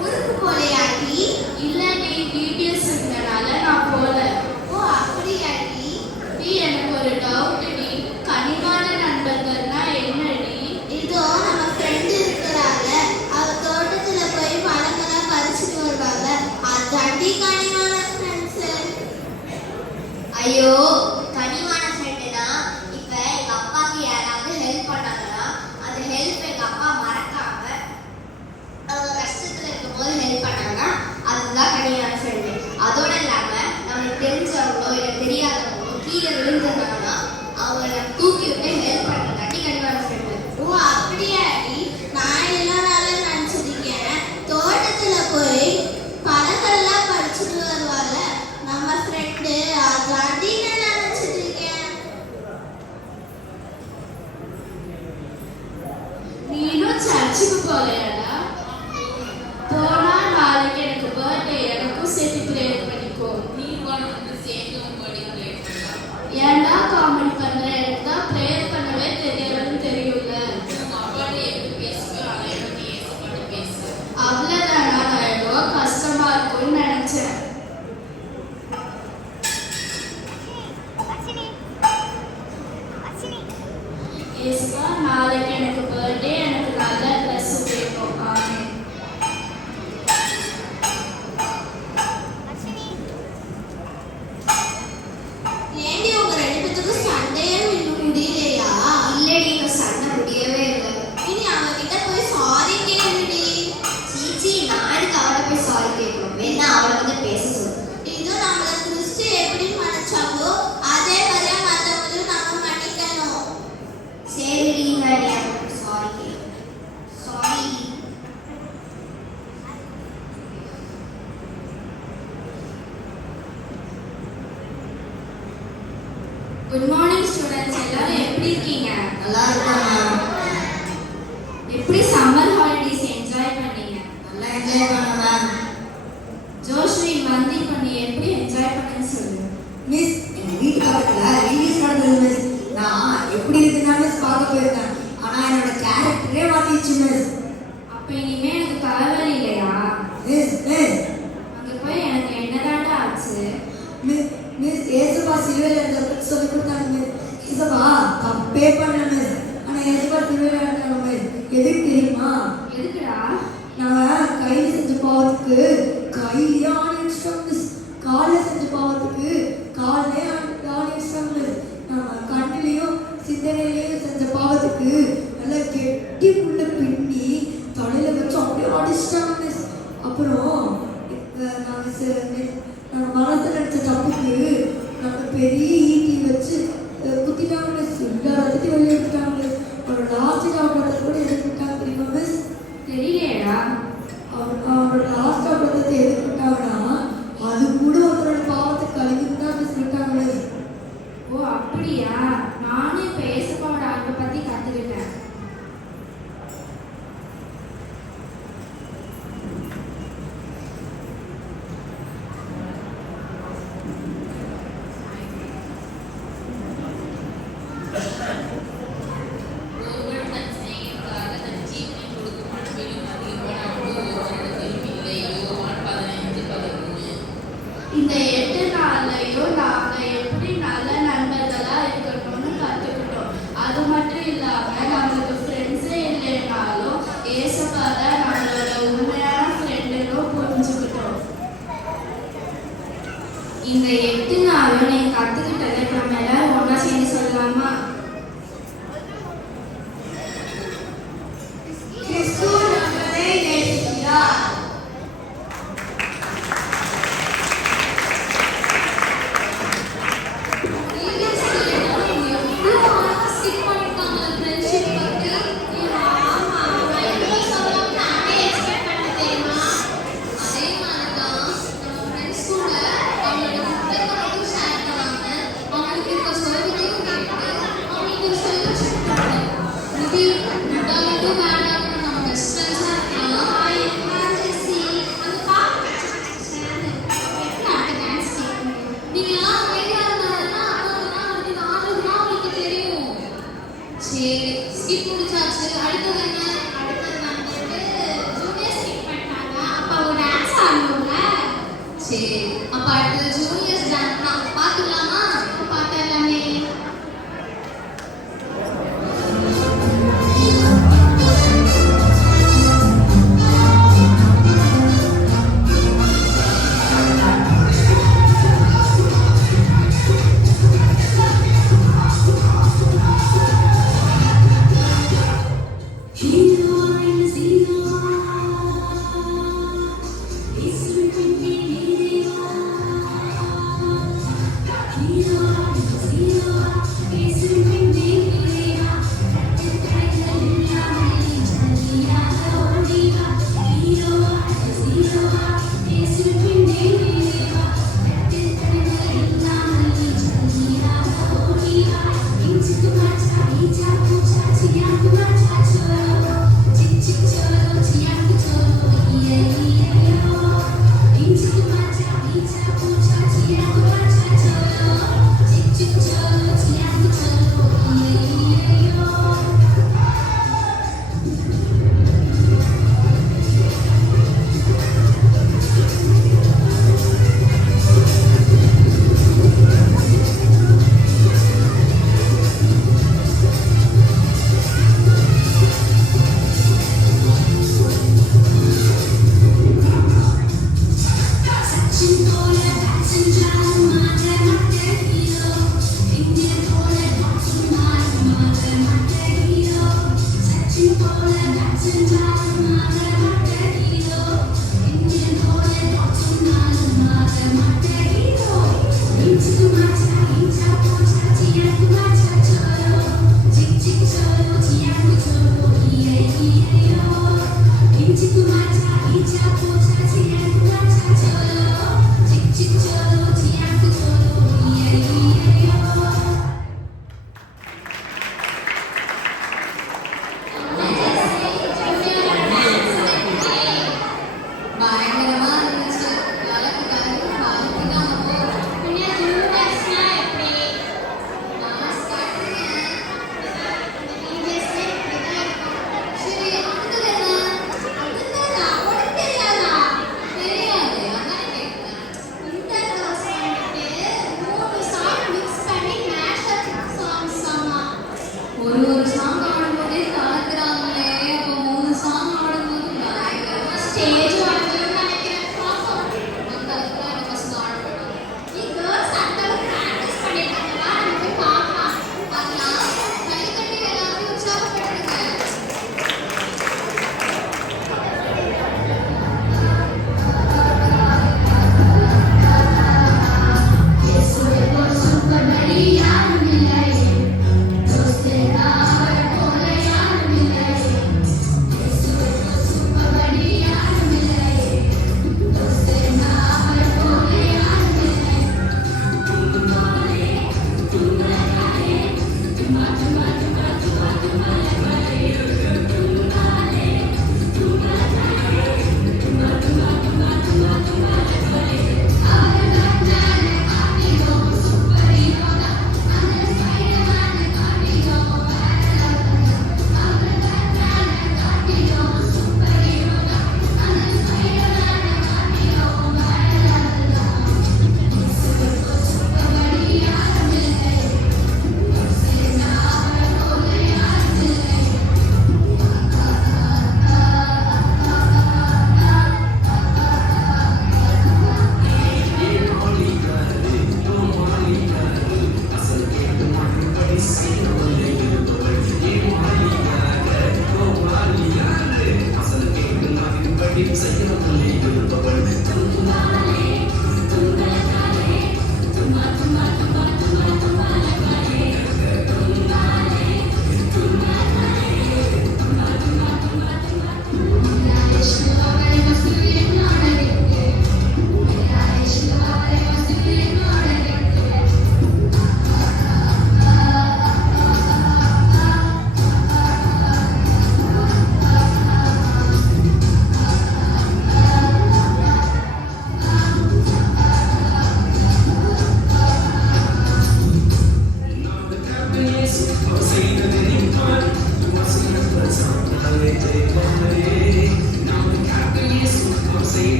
ஊருக்கு போலையாடி? இல்ல நீ பிபிஎஸ் இருந்தனால நான் போல. ஓ அப்படியாடி? நீ எனக்கு ஒரு டவுட் டி. கனிவான நண்பர்கள்னா என்னடி? இதோ நம்ம ஃப்ரெண்ட் இருக்கிறாங்க, அவ தோட்டத்துல போய் பழங்கள்லாம் பறிச்சுட்டு வருவாங்க, அதாண்டி கனிவான ஃப்ரெண்ட்ஸ். ஐயோ கனிவான ஃப்ரெண்டுனா இப்ப எங்க அப்பாக்கு யாராவது ஹெல்ப் பண்ணாங்கன்னா அந்த ஹெல்ப் எங்க அப்பா மறக்காம அவங்க கஷ்டத்துல இருக்கும்போது ஹெல்ப் பண்ணாங்கன்னா அதுதான் கனிவான ஃப்ரெண்டு. அதோட இல்லாம நம்மளுக்கு தெரிஞ்சவங்களோ இல்லை தெரியாதவங்களோ கீழே விழுந்திருந்தாங்கன்னா அவங்கள தூக்கி விட்டு ஹெல்ப் பண்ணுறதாட்டி கனிவான ஃப்ரெண்டு. ஓ அப்படியாடி? நான் எல்லாம் நல்லா நினச்சிருக்கேன். தோட்டத்துல போய் பழங்கள்லாம் பறிச்சுட்டு வருவாங்க நம்ம ஃப்ரெண்டு, அதாண்டி நான் நினச்சிட்டு இருக்கேன். நீனும் சர்ச்சுக்கு போலையாடா? போனா நாளைக்கு எனக்கு பர்த்டே. எனக்கும் சேர்த்து ப்ரேயர் பண்ணிக்கோ. நீ வந்து சேர்ந்து உங்க பண்ணலாம். ஏன்டா காமெடி பண்ற? எனக்கு தான் ப்ரேயர் பண்ணவே தெரியாதுன்னு தெரியும்ல. உங்க அப்பாட்ட எப்படி பேசுவியோ அதே மாதிரி ஏசப்பாட்ட பேசு. அவ்வளோதானா? நான் ஏதோ கஷ்டமா இருக்கும்னு நினைச்சேன். ஏசுப்பா நாளைக்கு எனக்கு பர்த்டே. எனக்கு நல்ல ட்ரெஸ் வேணும். ஆமென். ஏண்டி உங்க ரெண்டு பேத்துக்கும் சண்டையே முடியலையா? இல்லடி, இந்த சண்டை முடியவே இல்லை. இனி அவகிட்ட போய் சாரி கேளுடி. சீச்சி, நான் எதுக்கு அவளை போய் சாரி கேட்கணும்? வேணா அவளை வந்து பேச சொல்லு. இது நம்மள கிறிஸ்து எப்படி மன்னிச்சாங்களோ அதே மாதிரியா மற்றவங்களும் நம்ம மன்னிக்கணும். சரிடி, சாரி கேளு. சாரி. Good morning students. எல்லாரும் எப்படி இருக்கீங்க? நல்லா இருக்கேன். எப்படி சம்மர் ஹாலிடேஸ் என்ஜாய் பண்ணீங்க? நல்லா என்ஜாய் பண்ண மேம். ஜோஸ்வி மந்தி பண்ணி எப்படி என்ஜாய் பண்ணேன்னு சொல்லு. மிஸ், எங்க வீட்டு பக்கத்துல ரிலீஸ் நடந்தது மிஸ். நான் எப்படி இருக்குன்னா மிஸ் பார்க்க போயிருந்தேன். ஆனா என்னோட கேரக்டரே மாத்திடுச்சு மிஸ். அப்ப இனிமே எனக்கு தலைவலி இல்லையா? மிஸ் மிஸ் அங்க போய் எனக்கு என்னதாண்டா ஆச்சு? மிஸ் மிஸ் ஏசுபா சிலுவையில் இருந்தவருக்கு சொல்லி கொடுத்தாங்க மிஸ். ஏசுபா தப்பே பண்ண மிஸ். ஆனா ஏசுபா சிலுவையில் இருந்தாங்க மிஸ். எதுக்கு தெரியுமா? எதுக்குடா? நாங்கள் கையில் செஞ்ச பாவத்துக்கு கையிலே ஆணிச்சிட்டோம் மிஸ். காலில் செஞ்ச பாவத்துக்கு காலிலே ஆணிச்சிட்டோம் மிஸ். நாங்கள் கண்ணிலையும் சிந்தனையிலையும் செஞ்ச பாவத்துக்கு நல்லா கெட்டி புள்ள பின்னி தலையில வச்சு அப்படியே அடிச்சிட்டாங்க மிஸ். அப்புறம் நாங்கள் மனசில் நினச்ச தப்புக்கு நாங்கள் பெரிய ஈட்டி வச்சு குத்திட்டாங்க மிஸ். எல்லா இடத்தையும் வெளியே எடுத்துட்டாங்க மிஸ். ஒரு லாஸ்ட் டாக்டர் கூட எடுத்துட்டாங்க தெரியுமா மிஸ்? தெரியலையேடா. அவரோட லாஸ்ட் டாக்டர் எடுத்துட்டாங்கன்னா அது கூட ஒருத்தரோட பாவத்தை கழுவிட்டு தான் மிஸ் விட்டாங்க மிஸ். ஓ அப்படியா? நானும் இப்ப ஏசப்பாவோட அன்பை பத்தி கத்துக்கிட்டேன். ஒருவர் தன் சிநேகிதருக்காக தன் ஜீவனை கொடுக்கும் அன்பிலும் அதிகமான அன்பு ஒருவரிடம் விரும்பினார். இந்த 8 நாளும் நீ கத்துக்கிட்டதை இப்ப நம்ம எல்லாரும் ஒண்ணா சேர்ந்து சொல்லலாமா? கிறிஸ்து நம்மளை நேசிக்கிறார். ஸ்கிப் முடிச்சாச்சு. அடுத்தது என்ன? அடுத்தது வந்துட்டு ஜூனியர் ஸ்கிப் பண்ணிட்டாங்க. அப்ப அவங்க டான்ஸ் ஆடணும்ல. சரி, அப்ப அடுத்தது ஜூனியர்ஸ் டான்ஸ் தான். பாத்துக்கலாமா? பார்த்தலாமே. He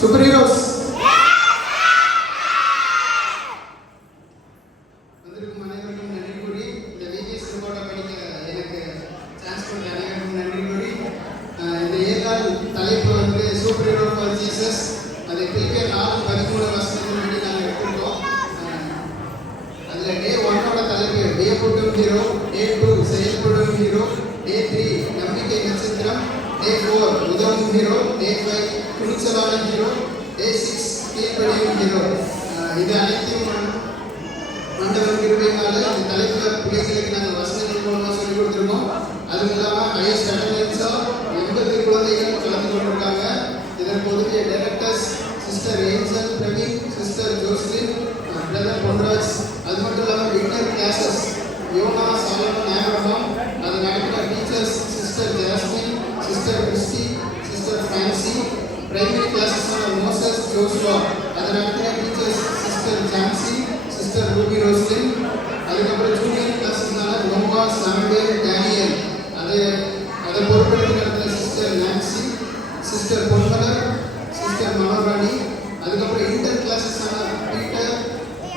சூப்பர் ஹீரோஸ் வந்திருக்கும் அனைவருக்கும் நன்றி கூறி இந்த விஜிஎஸ் ரிப்போர்ட்டை படிக்க எனக்கு சான்ஸ் கொடுத்த அனைவருக்கும் நன்றி கூறி இந்த ஏற்கால் தலைப்பு வந்து சூப்பர் ஹீரோ ஃபார் ஜீசஸ் அது பிலிப்பியர் 4:13 வசனத்தின் படி நாங்கள் எடுத்துருக்கோம். அதில் டே 1 தலைப்பு வியப்பூட்டும் ஹீரோ, டே 2 செயல்படும் ஹீரோ, டே 3 நம்பிக்கை நட்சத்திரம், டே 4 உதவும் ஹீரோ, டே 5 துணிச்சலான ஹீரோ, டே 6 கீழ்ப்படியும் ஹீரோ. இது அனைத்தையும் ஆண்டவர் கிருபையினால இந்த தலைப்புல பிள்ளைகளுக்கு நாங்கள் வசனங்கள் மூலமாக சொல்லிக் கொடுத்துருக்கோம். அதுவும் இல்லாமல் ஹையஸ்ட் அட்டண்டன்ஸாக 80 குழந்தைகள் கலந்து கொண்டிருக்காங்க. இதற்கு உதவிய directors sister Angel Praveen, sister Joslin, brother Ponraj, அது மட்டும் இல்லாமல் winner classes Yona, Solomon, Abraham, அதை நடக்கிற teachers sister Jasmine, sister Christy, sister Francy, primary கிளாஸஸான மோசஸ், ஜோசுவா, அதை நடக்கிற teachers sister Jancy, sister Ruby Roslin, அதுக்கப்புறம் ஜூனியர் கிளாஸஸான நோவா, சாமுவேல், டேனியல், அதை பொறுப்பெடுத்து நடத்துகிற sister Nancy, sister Ponmalar, sister Manorani, அதுக்கப்புறம் இன்டர் கிளாஸஸான பீட்டர்,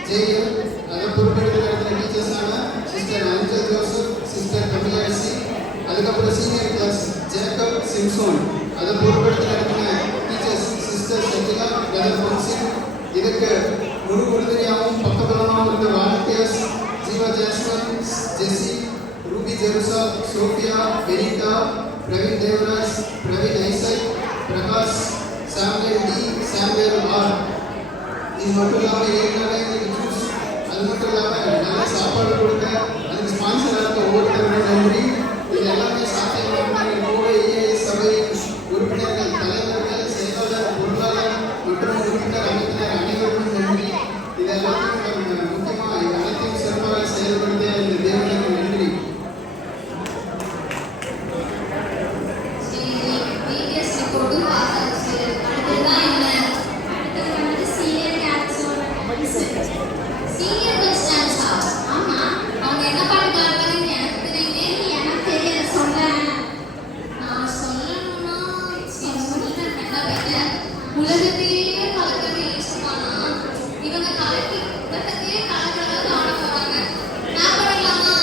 ஜெயம், அதை பொறுப்பெடுத்து நடத்துகிற டீச்சர்ஸான sister Anjal Joseph, sister Tamilarasi, அதுக்கப்புறம் சீனியர் கிளாஸ் ஜேக்கப் சிம்சோன், அதை பொறுப்பெடுத்து நடத்தின teachers sister Sajila, brother Ponsingh. இதுக்கு முழு உறுதுணையாகவும் பக்கபலமாகவும் இருந்த volunteers Jeeva Jasmine, Jessy, Ruby Jerusa, Sophia, Benita, Praveen Devraj, Praveen Isaac, Prakash, Samuel D, Samuel R. இது மட்டும் இல்லாமல் ஏற்கனவே ஜூஸ் அது மட்டும் இல்லாமல் நல்ல சாப்பாடு கொடுக்க அதுக்கு ஸ்பான்சராக இருக்க ஒவ்வொருத்தருக்கும் நன்றி. இது எல்லாமே சாத்தியமாக கோவை ஏஎஸ் சபை உறுப்பினர்கள், தலைவர்கள், செயலாளர், பொருளாளர் மற்றும் உறுப்பினர் அமைப்பினர் அனைவருக்கும் நன்றி. இது எல்லாத்தையும் முக்கியமாக இது அனைத்தையும் சிறப்பாக செயல்படுத்த இந்த தேவனுக்கு நன்றி. உலகத்தையே கலக்கிறது ஈஸ்வரனா இவங்க கலக்கி உலகத்தையே கலக்கிறது ஆட போறாங்க. நான் பண்ணலாமா?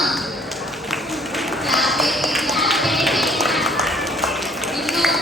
இன்னும்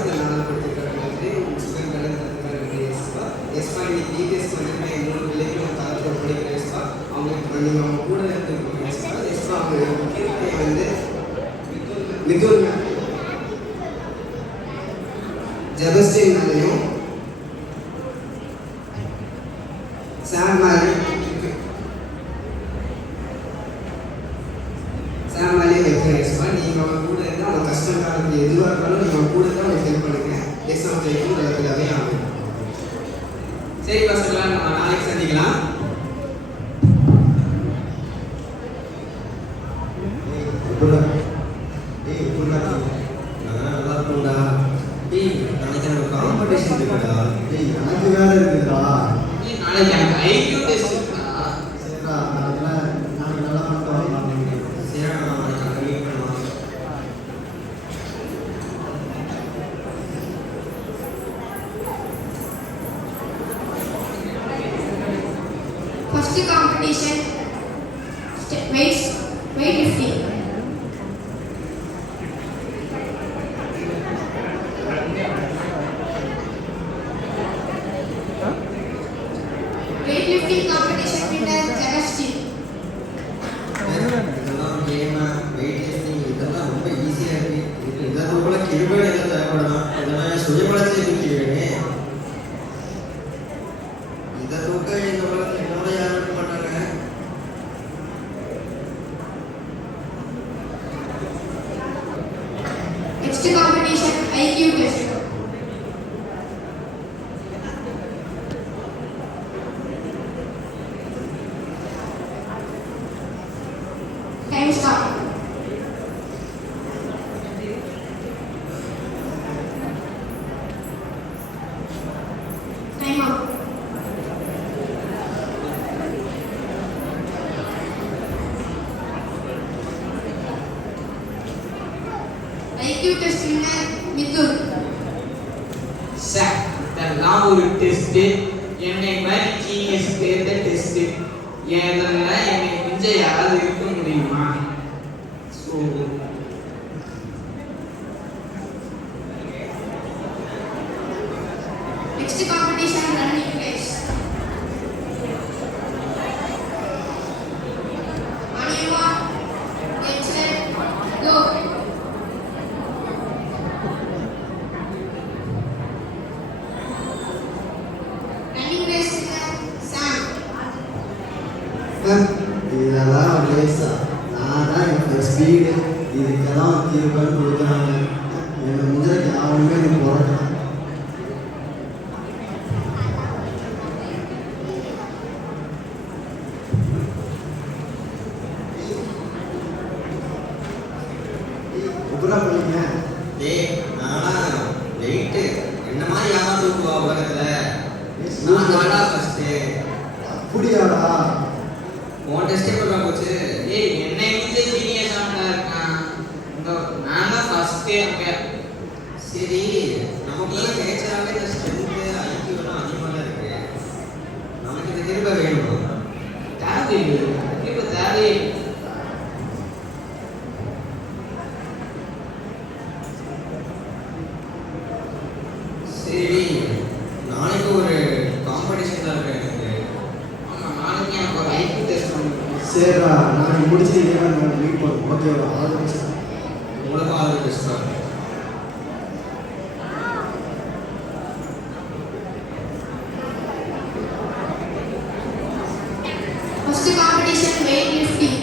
இந்த நாள் கொடுத்துருக்காங்க சுகர் கலந்துருக்காங்க எஸ்பா எஸ்பா இன்னைக்கு டீட்டெயில்ஸ் பண்ணிட்டு என் 3 பிள்ளைகளும் காலத்தில் படிக்கிற எஸ்பா அவங்களுக்கு நீங்கள் அவங்க கூட இருந்துருக்கோம் எஸ்பா எஸ்பா அவங்க முக்கிய வந்து மிதுன் ஜெபஸ்டின் மேலேயும் சாம் மேலேயும் வைக்கிறேன் எஸ்பா நீங்கள் அவங்க கூட இருந்து அவங்க கஷ்டம் காலத்தில் எதுவாக இருந்தாலும் நீங்கள் அவங்க கூட தான் அவங்க ஹெல்ப் பண்ணுங்க எஸ் அவங்க ஜெயிக்கும் அதே ஆகும். சரி பசங்களா நம்ம நாளைக்கு சந்திக்கலாம். காம்படிஷன் இருக்குடா. எனக்கு வேலை இருக்குடா. நாளைக்கு எனக்கு ஐக்யூ டெஸ்ட் இருக்குடா. சரிடா, நாளைக்கு நல்லா பண்ணிட்டு வரலாம். சரிடா, நாளைக்கு அங்கே மீட் பண்ணலாம். First competition, weightlifting. Weightlifting competition winner Celestine. இதெல்லாம் கேமு வெயிட் லிஃப்டிங் இதெல்லாம் ரொம்ப ஈஸியாக இருக்குது. இதெல்லாம் கூட கிருபை எதாவது தேவைப்படலாம். இதெல்லாம் சுயபலத்தை தூக்கிடுவேனே. இதை தூக்க இந்த உலகத்தில் என்னோட யாரும் இருக்க மாட்டாங்க. Next competition IQ test. Time stop. Time out. IQ test winner Mithun. Sir இதெல்லாம் ஒரு டெஸ்ட்டு. என்னை மாதிரி ஜீனியஸ் தேர்ந்த டெஸ்ட்டு. இதெல்லாம் என்னை மிஞ்ச யாராவது இருக்க முடியுமா? So Next competition running race. Anima, get set, go. Running race winner Sam. இதெல்லாம் லேசா. நான் தான் எனக்கு ஸ்பீடு இதுக்கெல்லாம் தீர்வுகள் கொடுக்குறாங்க. என்னை முந்திரக்கு யாருமே எனக்கு போராட்டம். எப்படா பண்ணீங்க? ஏய் நானா வெயிட்டு என்ன மாதிரி யாரா தூக்குவா உலகத்தில்? நான் தாண்டா ஃபஸ்ட்டு. அப்படியாடா? உன் டெஸ்ட்டே பண்ண போச்சு. ஏய் என்னை வந்து ஜீனியஸாக இருக்கான். நான் தான் ஃபஸ்ட்டே இருக்கேன். சரி நமக்குலாம் நேச்சராகவே இந்த ஸ்ட்ரென்த்து ஐக்கியூலாம் அதிகமாக தான் இருக்கு. நமக்கு இந்த திரும்ப வேணும். தேவையில்லை இப்போ தேவையே. சரி நாளைக்கு ஒரு காம்படிஷன் தான் இருக்கு எனக்கு. ஆமாம் நாளைக்கு எனக்கு ஒரு ஐக்யூ டெஸ்ட் பண்ணணும். சரிடா, நான் முடிச்சுட்டு நான் மீட் பண்ணுவோம். ஓகேவா? ஆல் உங்களுக்கும் ஆல் தி பெஸ்ட் தான். First competition weightlifting.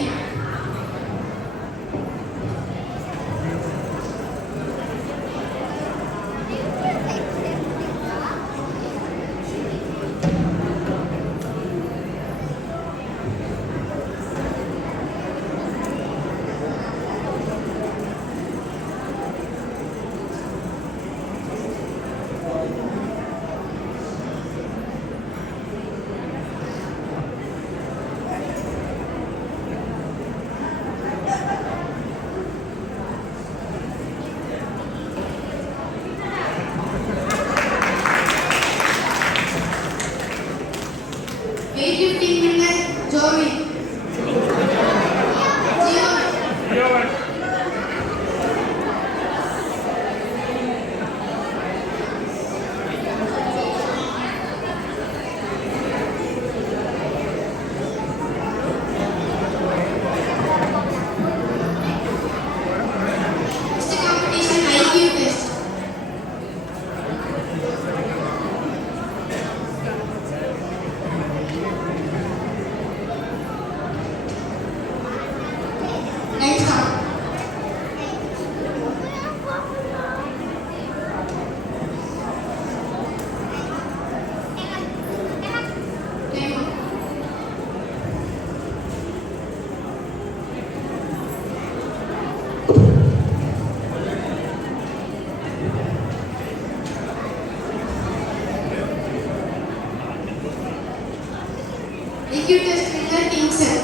executive speaker King sir.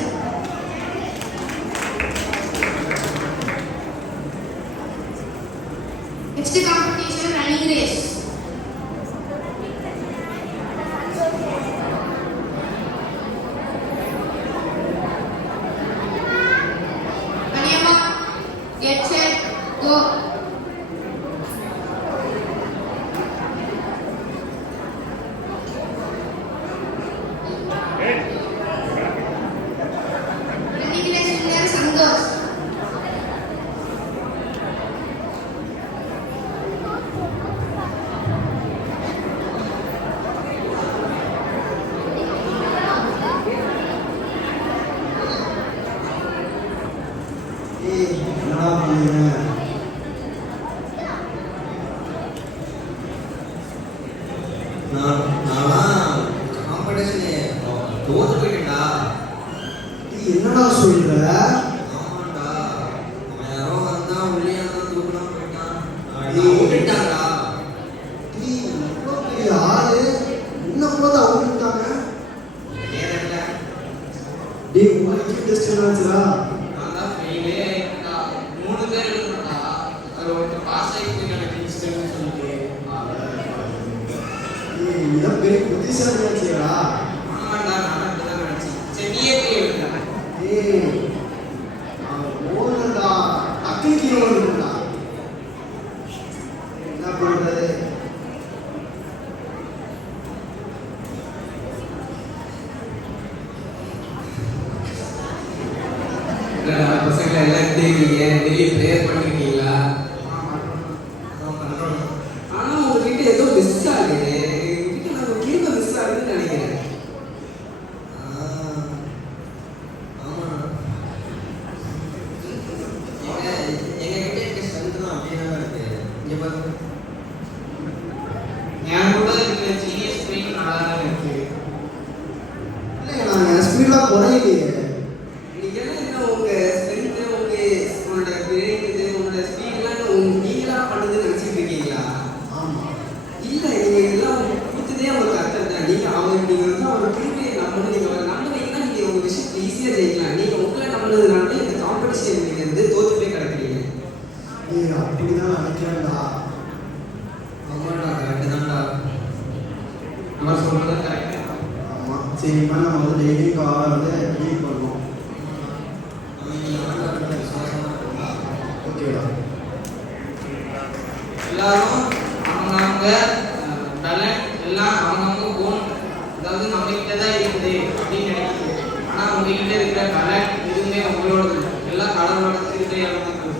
Next competition running race. Kanyama, get set, go. Running race winner Santosh. ஏய் என்னடா பண்ணுங்க? நான்லாம் காம்படிஷன் தோத்து போயிட்டேன்டா. நீ என்னடா சொல்ற? ஆமாண்டா, அவன் யாரோ வந்தான், உள்ளே இருந்தான், தூக்கலாம் போயிட்டான். ஏய். விட்டுட்டான்டா. நீ இவ்வளோ பெரிய ஆளு இன்னும் போது அவுட்டாங்க. ஏன் இல்ல? டேய் உங்களுக்கு டெஸ்ட் என்னாச்சுடா? நான் தான் ஃபெயிலே ஆயிட்டேன்டா. 3 பேர் எழுதுனடா. அதுல ஒருத்தர் பாஸ் ஆயிட்டு எனக்கு இன்ஸ்டன்ட்னு சொல்லிட்டு. ஏய் இதான் பெரிய புத்திசாலி ஆச்சுடா. ஆமாண்டா, நான் அப்படிதான் நினைச்சேன். சரி, நீயே போய் எழுதுடா. ஏய் ஓடுடா அக்கிலிக்கு ஓடுடா. என்ன பண்றது? இல்லடா, பசங்களை எல்லாம் எப்படி இருக்கீங்க? வெளியே ப்ரேயர் பண்ணிருக்கீங்களா? ஆனா உங்ககிட்ட ஏதோ மிஸ் ஆகுது. எங்ககிட்ட நம்ம கீழே மிஸ் ஆகுதுன்னு நினைக்கிறேன். ஆமா, எங்ககிட்ட இருக்க ஸ்ட்ரென்த் தான் அப்படியே தான் இருக்கு. இங்க பாருங்க, என் கூட இருக்கிற ஜீனியஸ் ஸ்பீக் நல்லா தான் இருக்கு. இல்லை நாங்கள் ஸ்பீடாக குறையிலையே. நீங்க என்ன உங்க ஸ்ட்ரென்த், உங்களோட பிரெயின், உங்களோட ஸ்பீட்லாம் நீங்களா பண்ணுதுன்னு நினைச்சிட்டு இருக்கீங்களா? ஆமாம் இல்ல, நீங்க இதெல்லாம் கொடுத்ததே அவங்களுக்கு அர்த்தம் தான். நீங்க வந்து அவங்க திரும்பி நம்பணும். நீங்க நம்பினீங்கன்னா நீங்க உங்க விஷயத்தை ஈஸியா ஜெயிக்கலாம். நீங்க உங்களை நம்பினதுனால இந்த காம்படிஷன் நீங்க வந்து தோத்து போய் கிடக்குறீங்க. ஏய் அப்படிதான் நினைக்கிறேன்டா. ஆமாடா, கரெக்ட் தான்டா. நம்ம சொல்றது கரெக்ட். ஆமாம் சரி இப்போ நம்ம வந்து டெய்லியும் காலை வந்து லீவ் பண்ணுவோம். ஓகேடா. எல்லாரும் அவங்க டேலண்ட் எல்லாம் அவங்க ஓன், அதாவது நம்ம கிட்ட தான் இருக்குது அப்படின்னு நினைக்குது. ஆனா உங்ககிட்ட இருக்கிற டேலண்ட் எதுவுமே உங்களோடது இல்லை. எல்லாம் கடவுளோட திருத்தையாக தான் இருக்குது.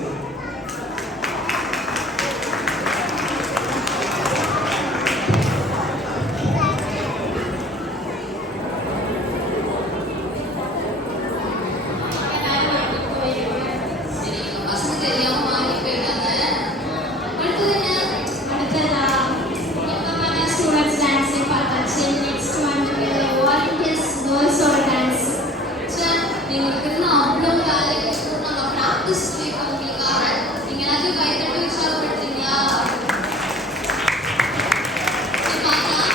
சரி பசங்க தெரியாம வாங்கி போயிட்டாங்க. அடுத்தது என்ன? அடுத்ததா எப்பமான ஸ்டூடெண்ட்ஸ் டான்ஸ் பார்த்தாச்சு. நெக்ஸ்ட் வந்து வாலண்டியர்ஸ் கேர்ள்ஸோட டான்ஸ். சார் எங்களுக்கு இன்னும் அவ்வளோ வேலை இருக்கும். நாங்கள் ப்ராக்டிஸ் பண்ணியிருக்கோம் உங்களுக்காக. நீங்கள் எல்லாத்தையும் கைத்தட்டி உற்சாகப்படுத்துறீங்களா? சரி பார்க்கலாம்.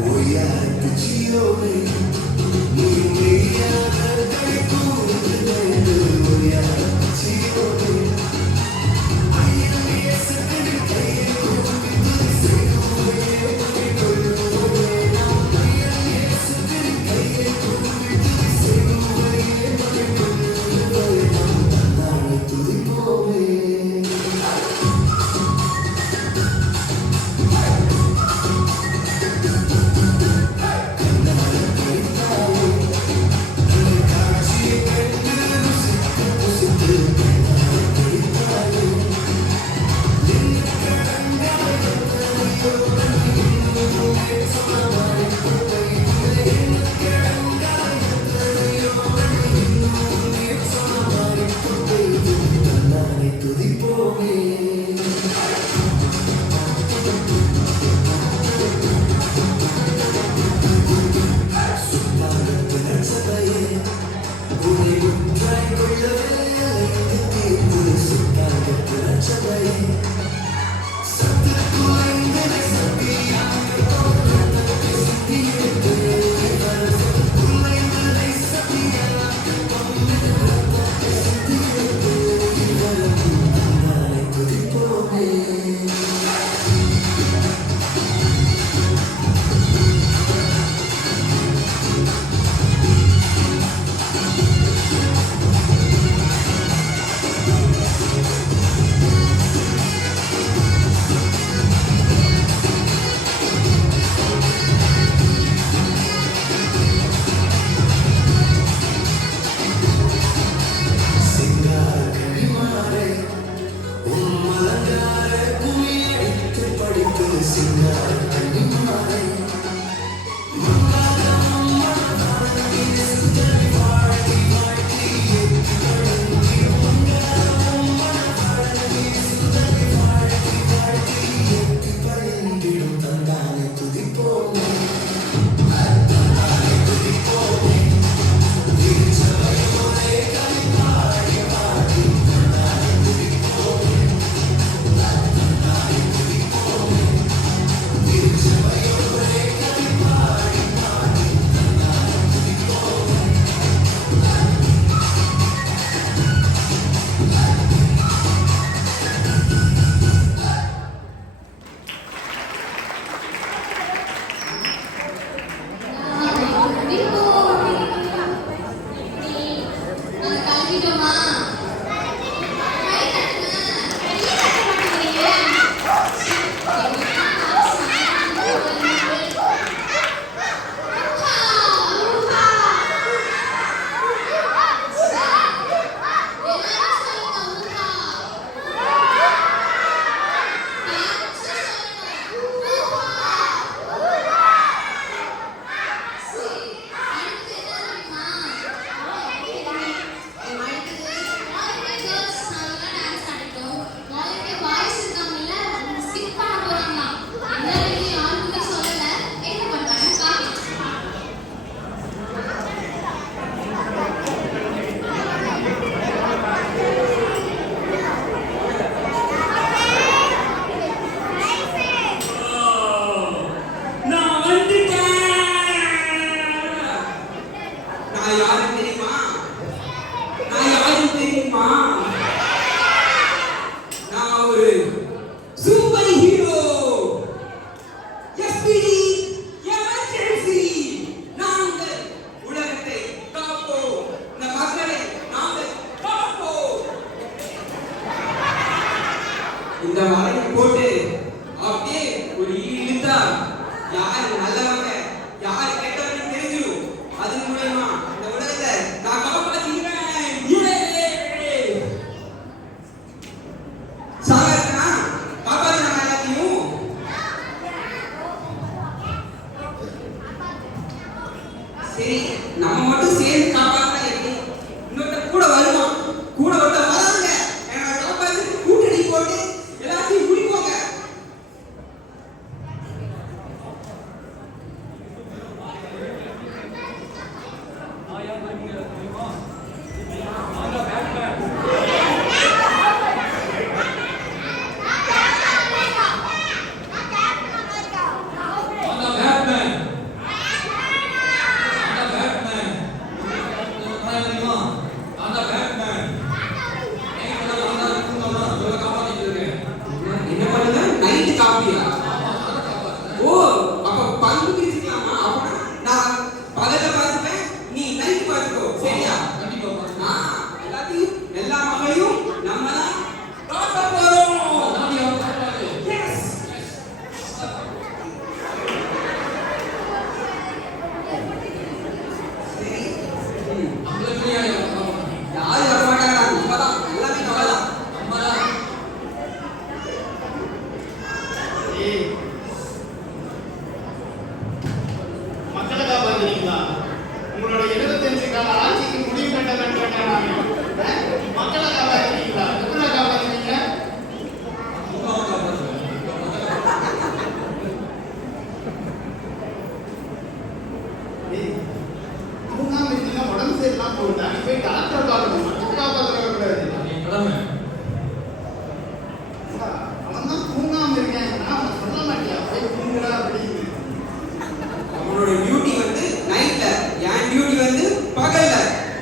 Voy a கிளம்பிட்டோமா? கை தட்டுங்க. கையை தட்ட மாட்டேங்கிறீங்க. இந்த மலையை போட்டு அப்படியே ஒரு இழுத்தா யார் நல்லவங்க யார் கெட்டவங்க தெரிஞ்சிடும். அது மூலமா இந்த உலகத்தை நான் காப்பாத்திக்கிறேன். சாகரா காப்பாத்துறாங்க எல்லாத்தையும். சரி நம்ம மட்டும் சேர்ந்து காப்பாத்தினா எப்படி? இன்னொருத்த கூட வருவான். கூட ஒருத்த வராங்க. என்னோட காப்பாத்தி கூட்டணி போட்டு எல்லாத்தையும் குடிப்போங்க. என்ன பண்ணுங்க? நைட் காப்பியா? ஓ அப்ப பங்கு பிரிச்சுக்கலாமா? அப்பனா நான் பகல்ல பார்த்துப்பேன், நீ நைட் பார்த்துக்கோ. சரியா? கண்டிப்பா. எல்லாத்தையும் எல்லா மகளையும் நம்ம தான் காப்பா போறோம். Yes. சரி. யாரு வர மாட்டாங்க. நம்மதான் எல்லாமே நம்மதான். மக்களை காப்பாத்துறீங்களா? உங்களோட 75 கால ஆட்சிக்கு முடிவு கட்டணும்னு கேட்டாங்க. மக்களை காப்பாத்துறீங்களா? எப்படி காப்பாத்துறீங்க? தூங்காம இருந்தீங்கன்னா உடம்பு சரியில்லாம போகுதா? நீ போய் டாக்டர் பார்க்கணும். மட்டும் காப்பாற்ற கூடாது. அவன் தான் தூங்காம இருக்கேன். நான் சொல்ல மாட்டியா? போய் தூங்குறா அப்படின்னு. அவனோட டியூட்டி வந்து நைட்ல, என் டியூட்டி வந்து பகல்ல.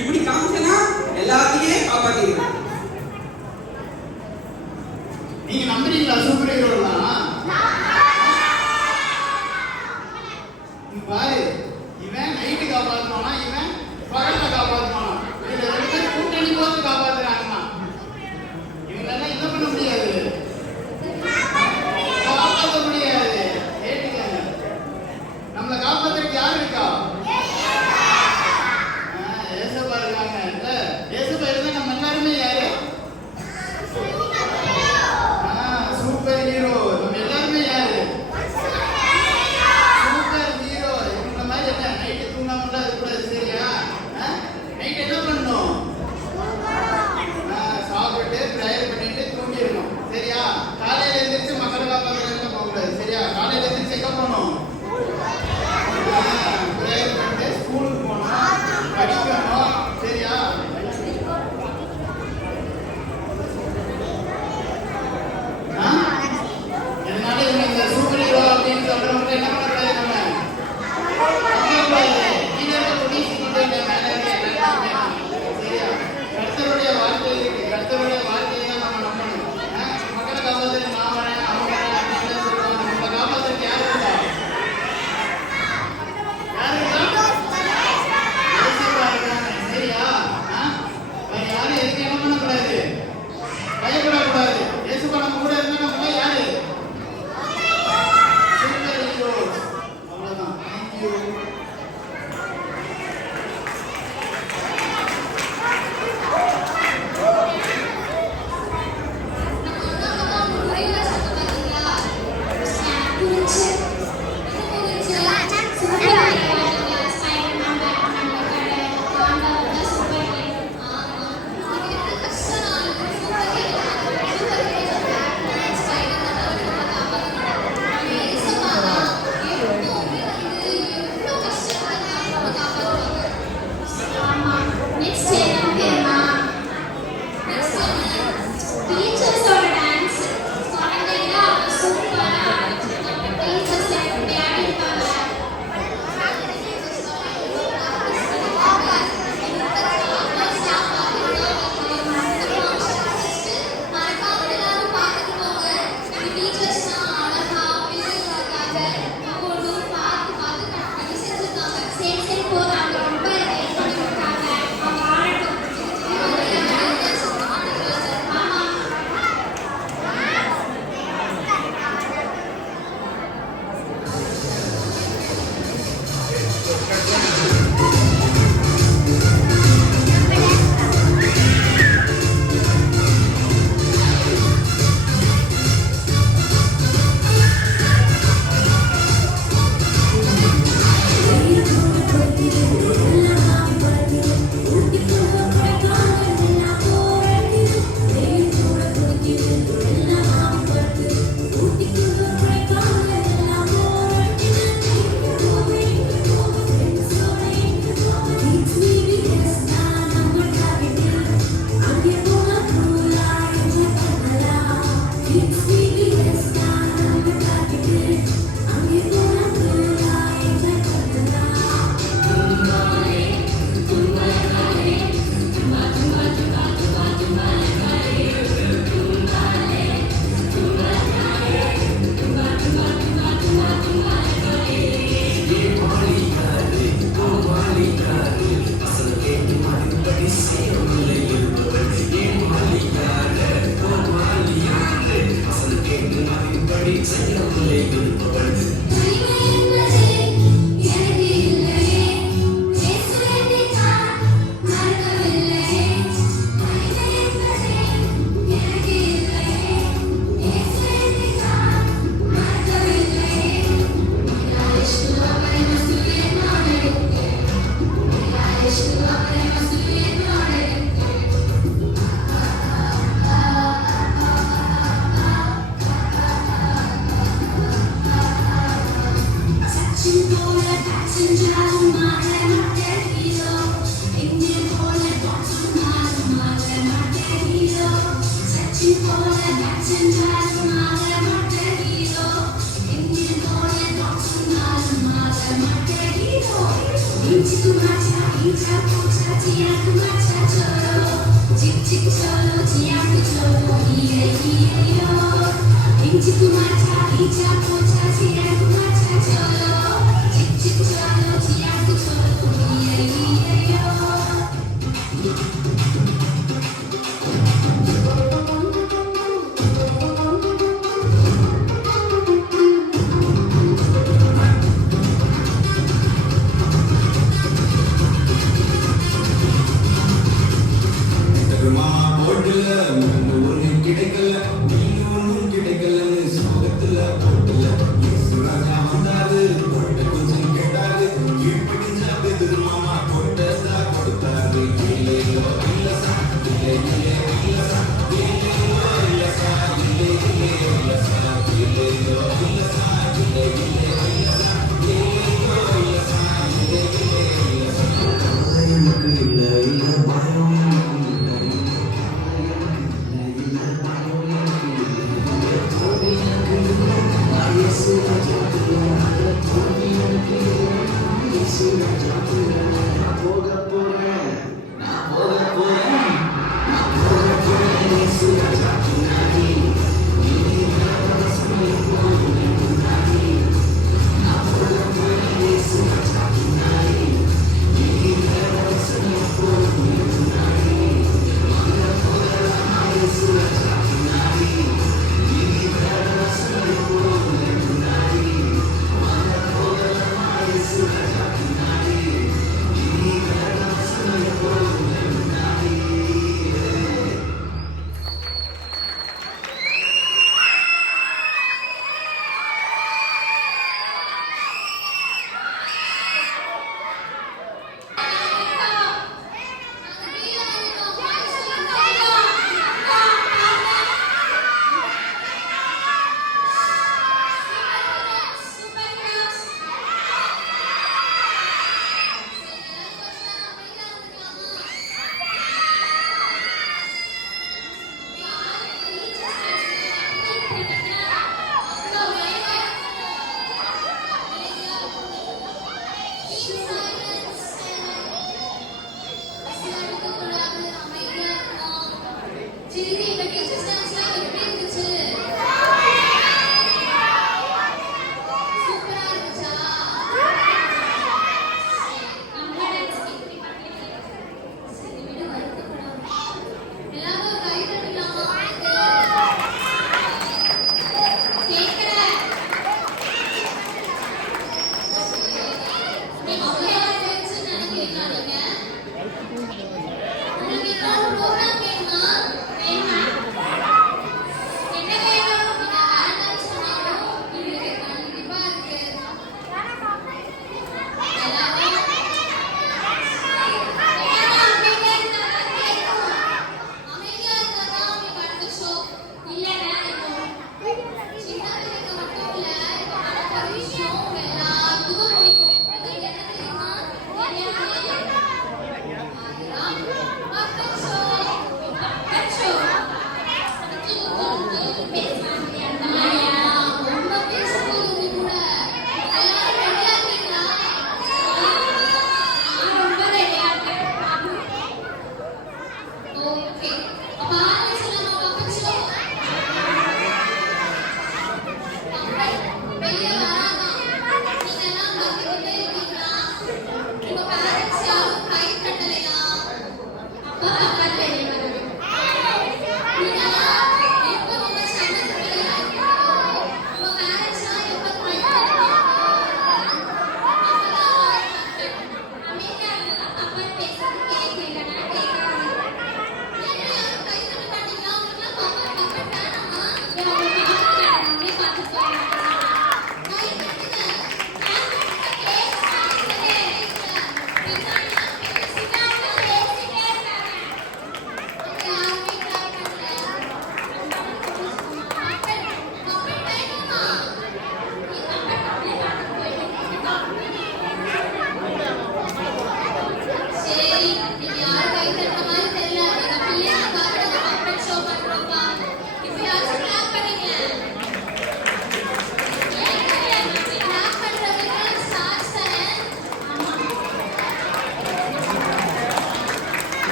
இப்படி காமிச்சனா எல்லாத்தையுமே காப்பாத்திடுவேன். நீங்க நம்புறீங்களா சூப்பர் ஹீரோலாம்? பாரு, இவன் நைட்டு காப்பாத்துவானா, இவன் பகல்ல காப்பாத்துவானா? இதுல 2 பேர் கூட்டணி போட்டு காப்பாத்துறாங்கம்மா. இவங்களெல்லாம் என்ன பண்ண முடியாது, காப்பாற்ற முடியாது. கேட்டுக்கங்க, நம்மளை காப்பாத்துறதுக்கு யாரு இருக்கா? ஏசப்பா இருக்காங்க. ஏசப்பா இருந்தா நம்ம எல்லாருமே யாரு? Super hero. நம்ம எல்லாருமே யாரு? Super hero. இந்த மாதிரி என்ன நைட்டு தூங்காம அது கூட சரியா? நைட் என்ன பண்ணணும்? சாப்பிட்டு ப்ரேயர் பண்ணிட்டு தூங்கிடணும். சரியா? காலையில எழுந்திரிச்சு மக்களை காப்பாற்ற போகக்கூடாது. சரியா? காலையில எழுந்திரிச்சு எங்க போகணும்? ப்ரேயர் பண்ணிட்டு ஸ்கூலுக்கு போகணும், படிக்கணும். சரியா? அதனால இவங்க இந்த சூப்பர் ஹீரோ அப்படின்னு சொல்றவங்க என்ன பண்ணக்கூடாது? நம்ம சரியா? கர்த்தருடைய வார்த்தை இருக்கு. கர்த்தருடைய வார்த்தையை தான் நம்ம நம்பணும். மக்களை காப்பாற்றுறது நான் வரேன், அவங்க வரேன் அப்படின்னு சொல்லுவாங்க. நம்ம காப்பாற்றுறதுக்கு யாரு இருக்கா? யாரு இருக்கா?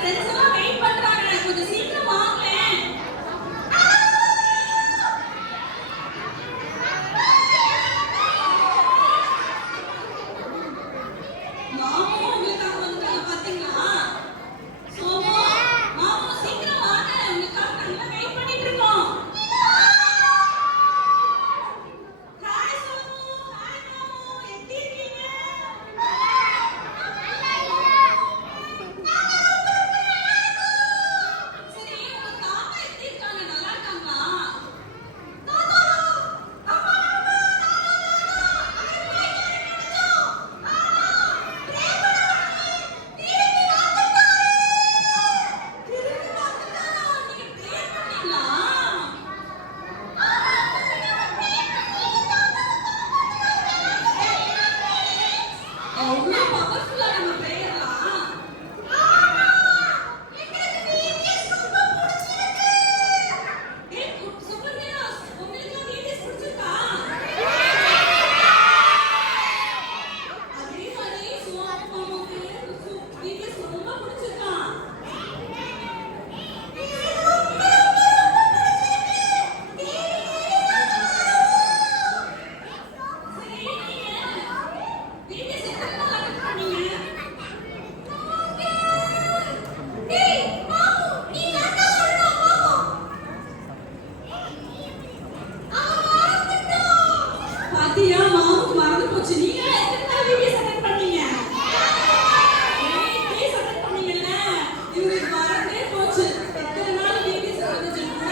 ஃப்ரெண்ட்ஸ் எல்லாம் வெயிட் பண்றாங்க. கொஞ்சம் சீக்கிரம் வாங்களேன். மாமா உங்களுக்காக வந்துட்டாங்க பாத்தீங்களா? சோமு, மாமா சீக்கிரம் வாங்க. உங்களுக்காக நாங்க வெயிட் பண்ணிட்டு இருக்கோம். ஹாய் சோமு, ஹாய் மாமா, எப்படி இருக்கீங்க? சரி, உங்க தாத்தா எப்படி இருக்காங்க? நல்லா இருக்காங்களா? திரும்பி வந்துட்டாரா? நீங்க ப்ரே பண்ணீங்களா? அவ்வளோ பவர்ஃபுல்லா நம்ம ப்ரேயர்லாம். ஏய் சூப்பர் ஹீரோஸ், உங்களுக்கு வீடியோஸ் பிடிச்சிருக்கா? அதே மாதிரி சோமு மாமாவுக்கு வீடியோஸ் ரொம்ப பிடிச்சிருக்கா? சரி, நீங்க வீடியோஸ் எத்தனை நாள் அட்டெண்ட் பண்ணீங்க? டேய் மாமு, நீ நல்லா பண்ணணும் மாமு. பாத்தியா, மாமுக்கு மறந்து போச்சு. நீங்க எத்தனை நாள் வீடியோஸ் அட்டெண்ட் பண்ணீங்க? வீடியோஸ் அட்டெண்ட் பண்ணீங்கல்ல, இவங்களுக்கு மறந்தே போச்சு. எத்தனை நாள் வீடியோஸ் வந்துச்சு கூட.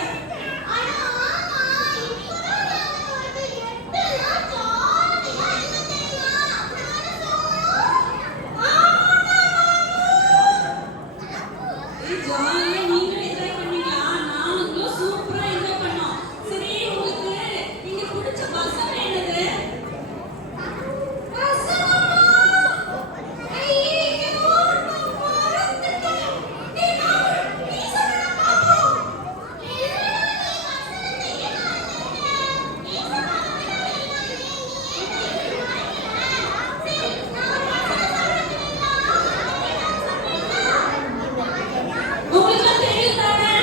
ஜாலியா நீங்க என்ஜாய் பண்ணீங்களா? நாங்களும் சூப்பரா என்ஜாய் பண்ணோம். சரி, உங்களுக்கு நீங்க பிடிச்ச பசங்க என்னது? உங்களுக்கு தெரியும் தானே?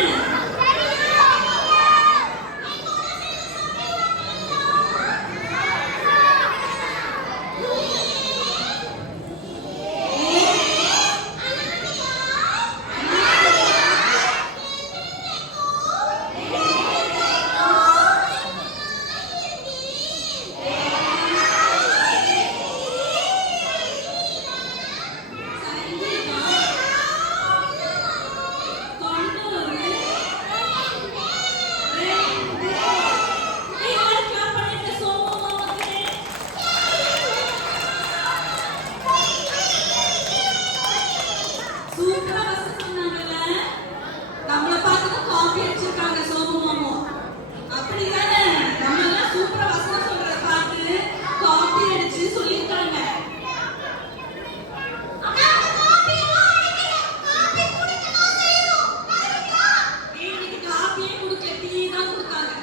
சூப்பரா வசனம் சொன்னாங்கல்ல? நம்மள பார்த்து காப்பி அடிச்சிருக்காங்க சோமு மாமா. அப்படிதானே? நம்ம எல்லாம் சூப்பரா வசனம் சொல்றத பார்த்து காப்பி அடிச்சு சொல்லிருக்காங்க. இன்னைக்கு காப்பியே கொடுக்கல, டீ தான் கொடுத்தாங்க.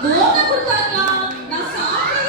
போன கொடுத்தாங்களா? நான் சாப்பிடவே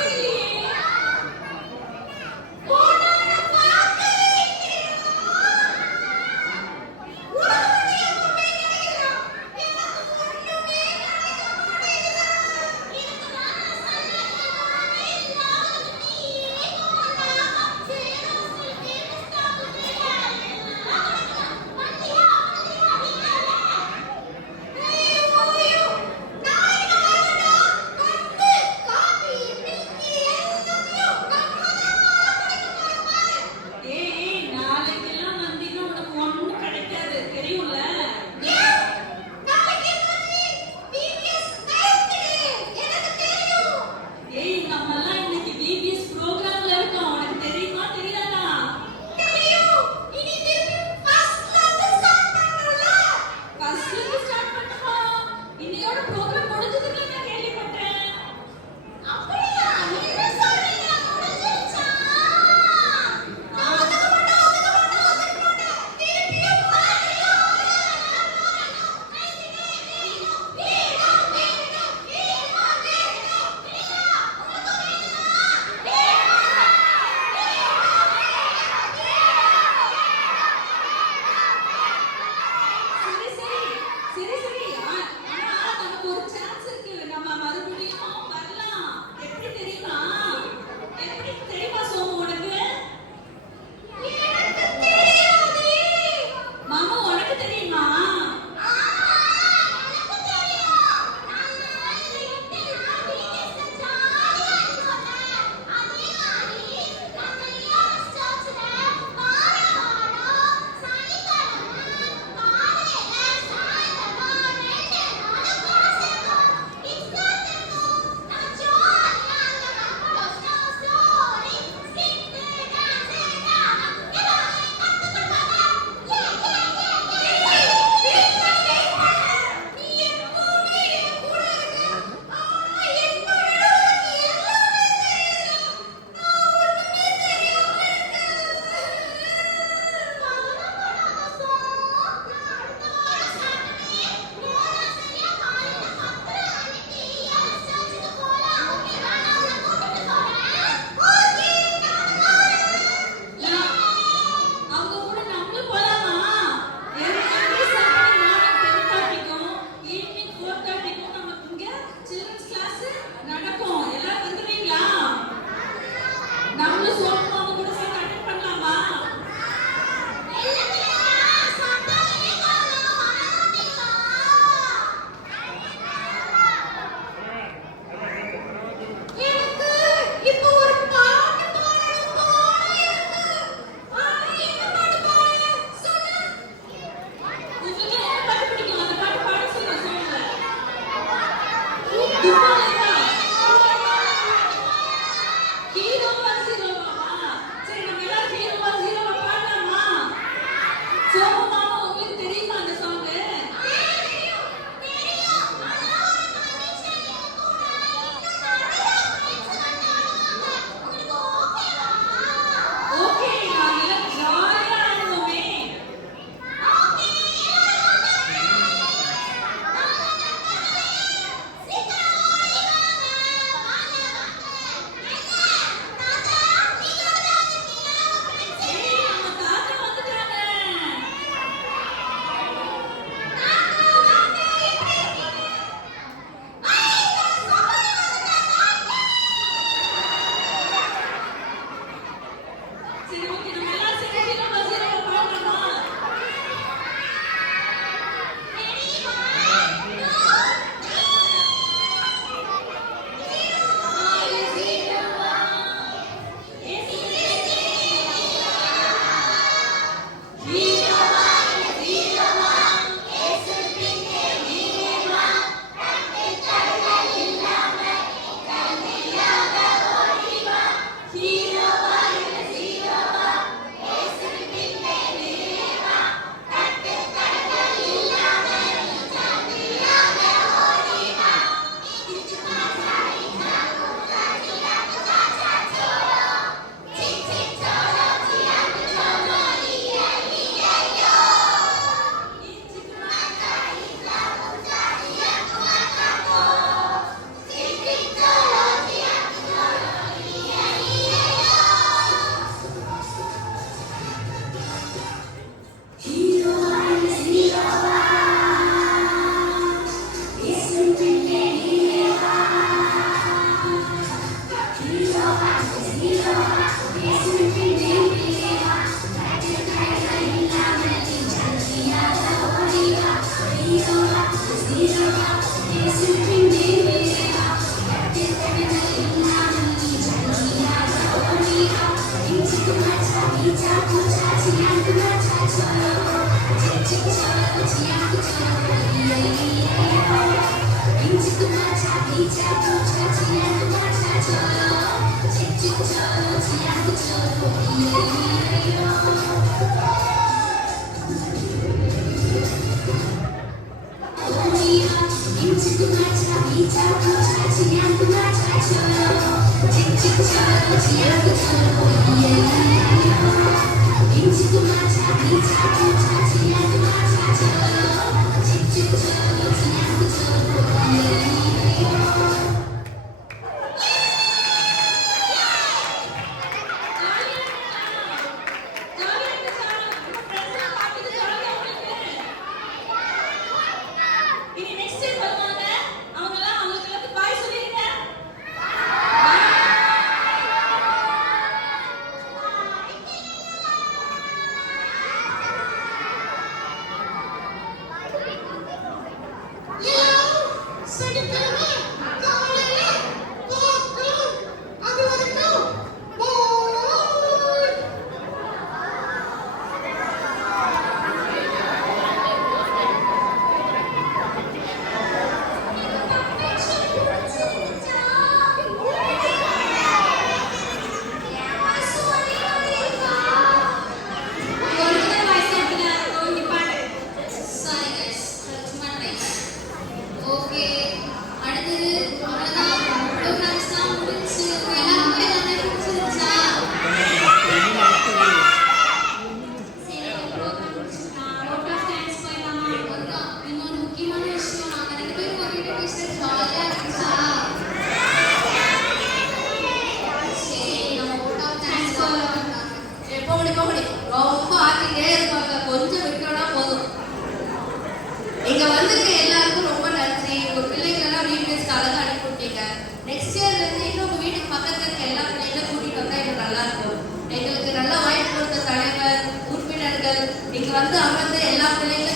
இங்க வந்து அமர்ந்து எல்லா பிள்ளைங்களும்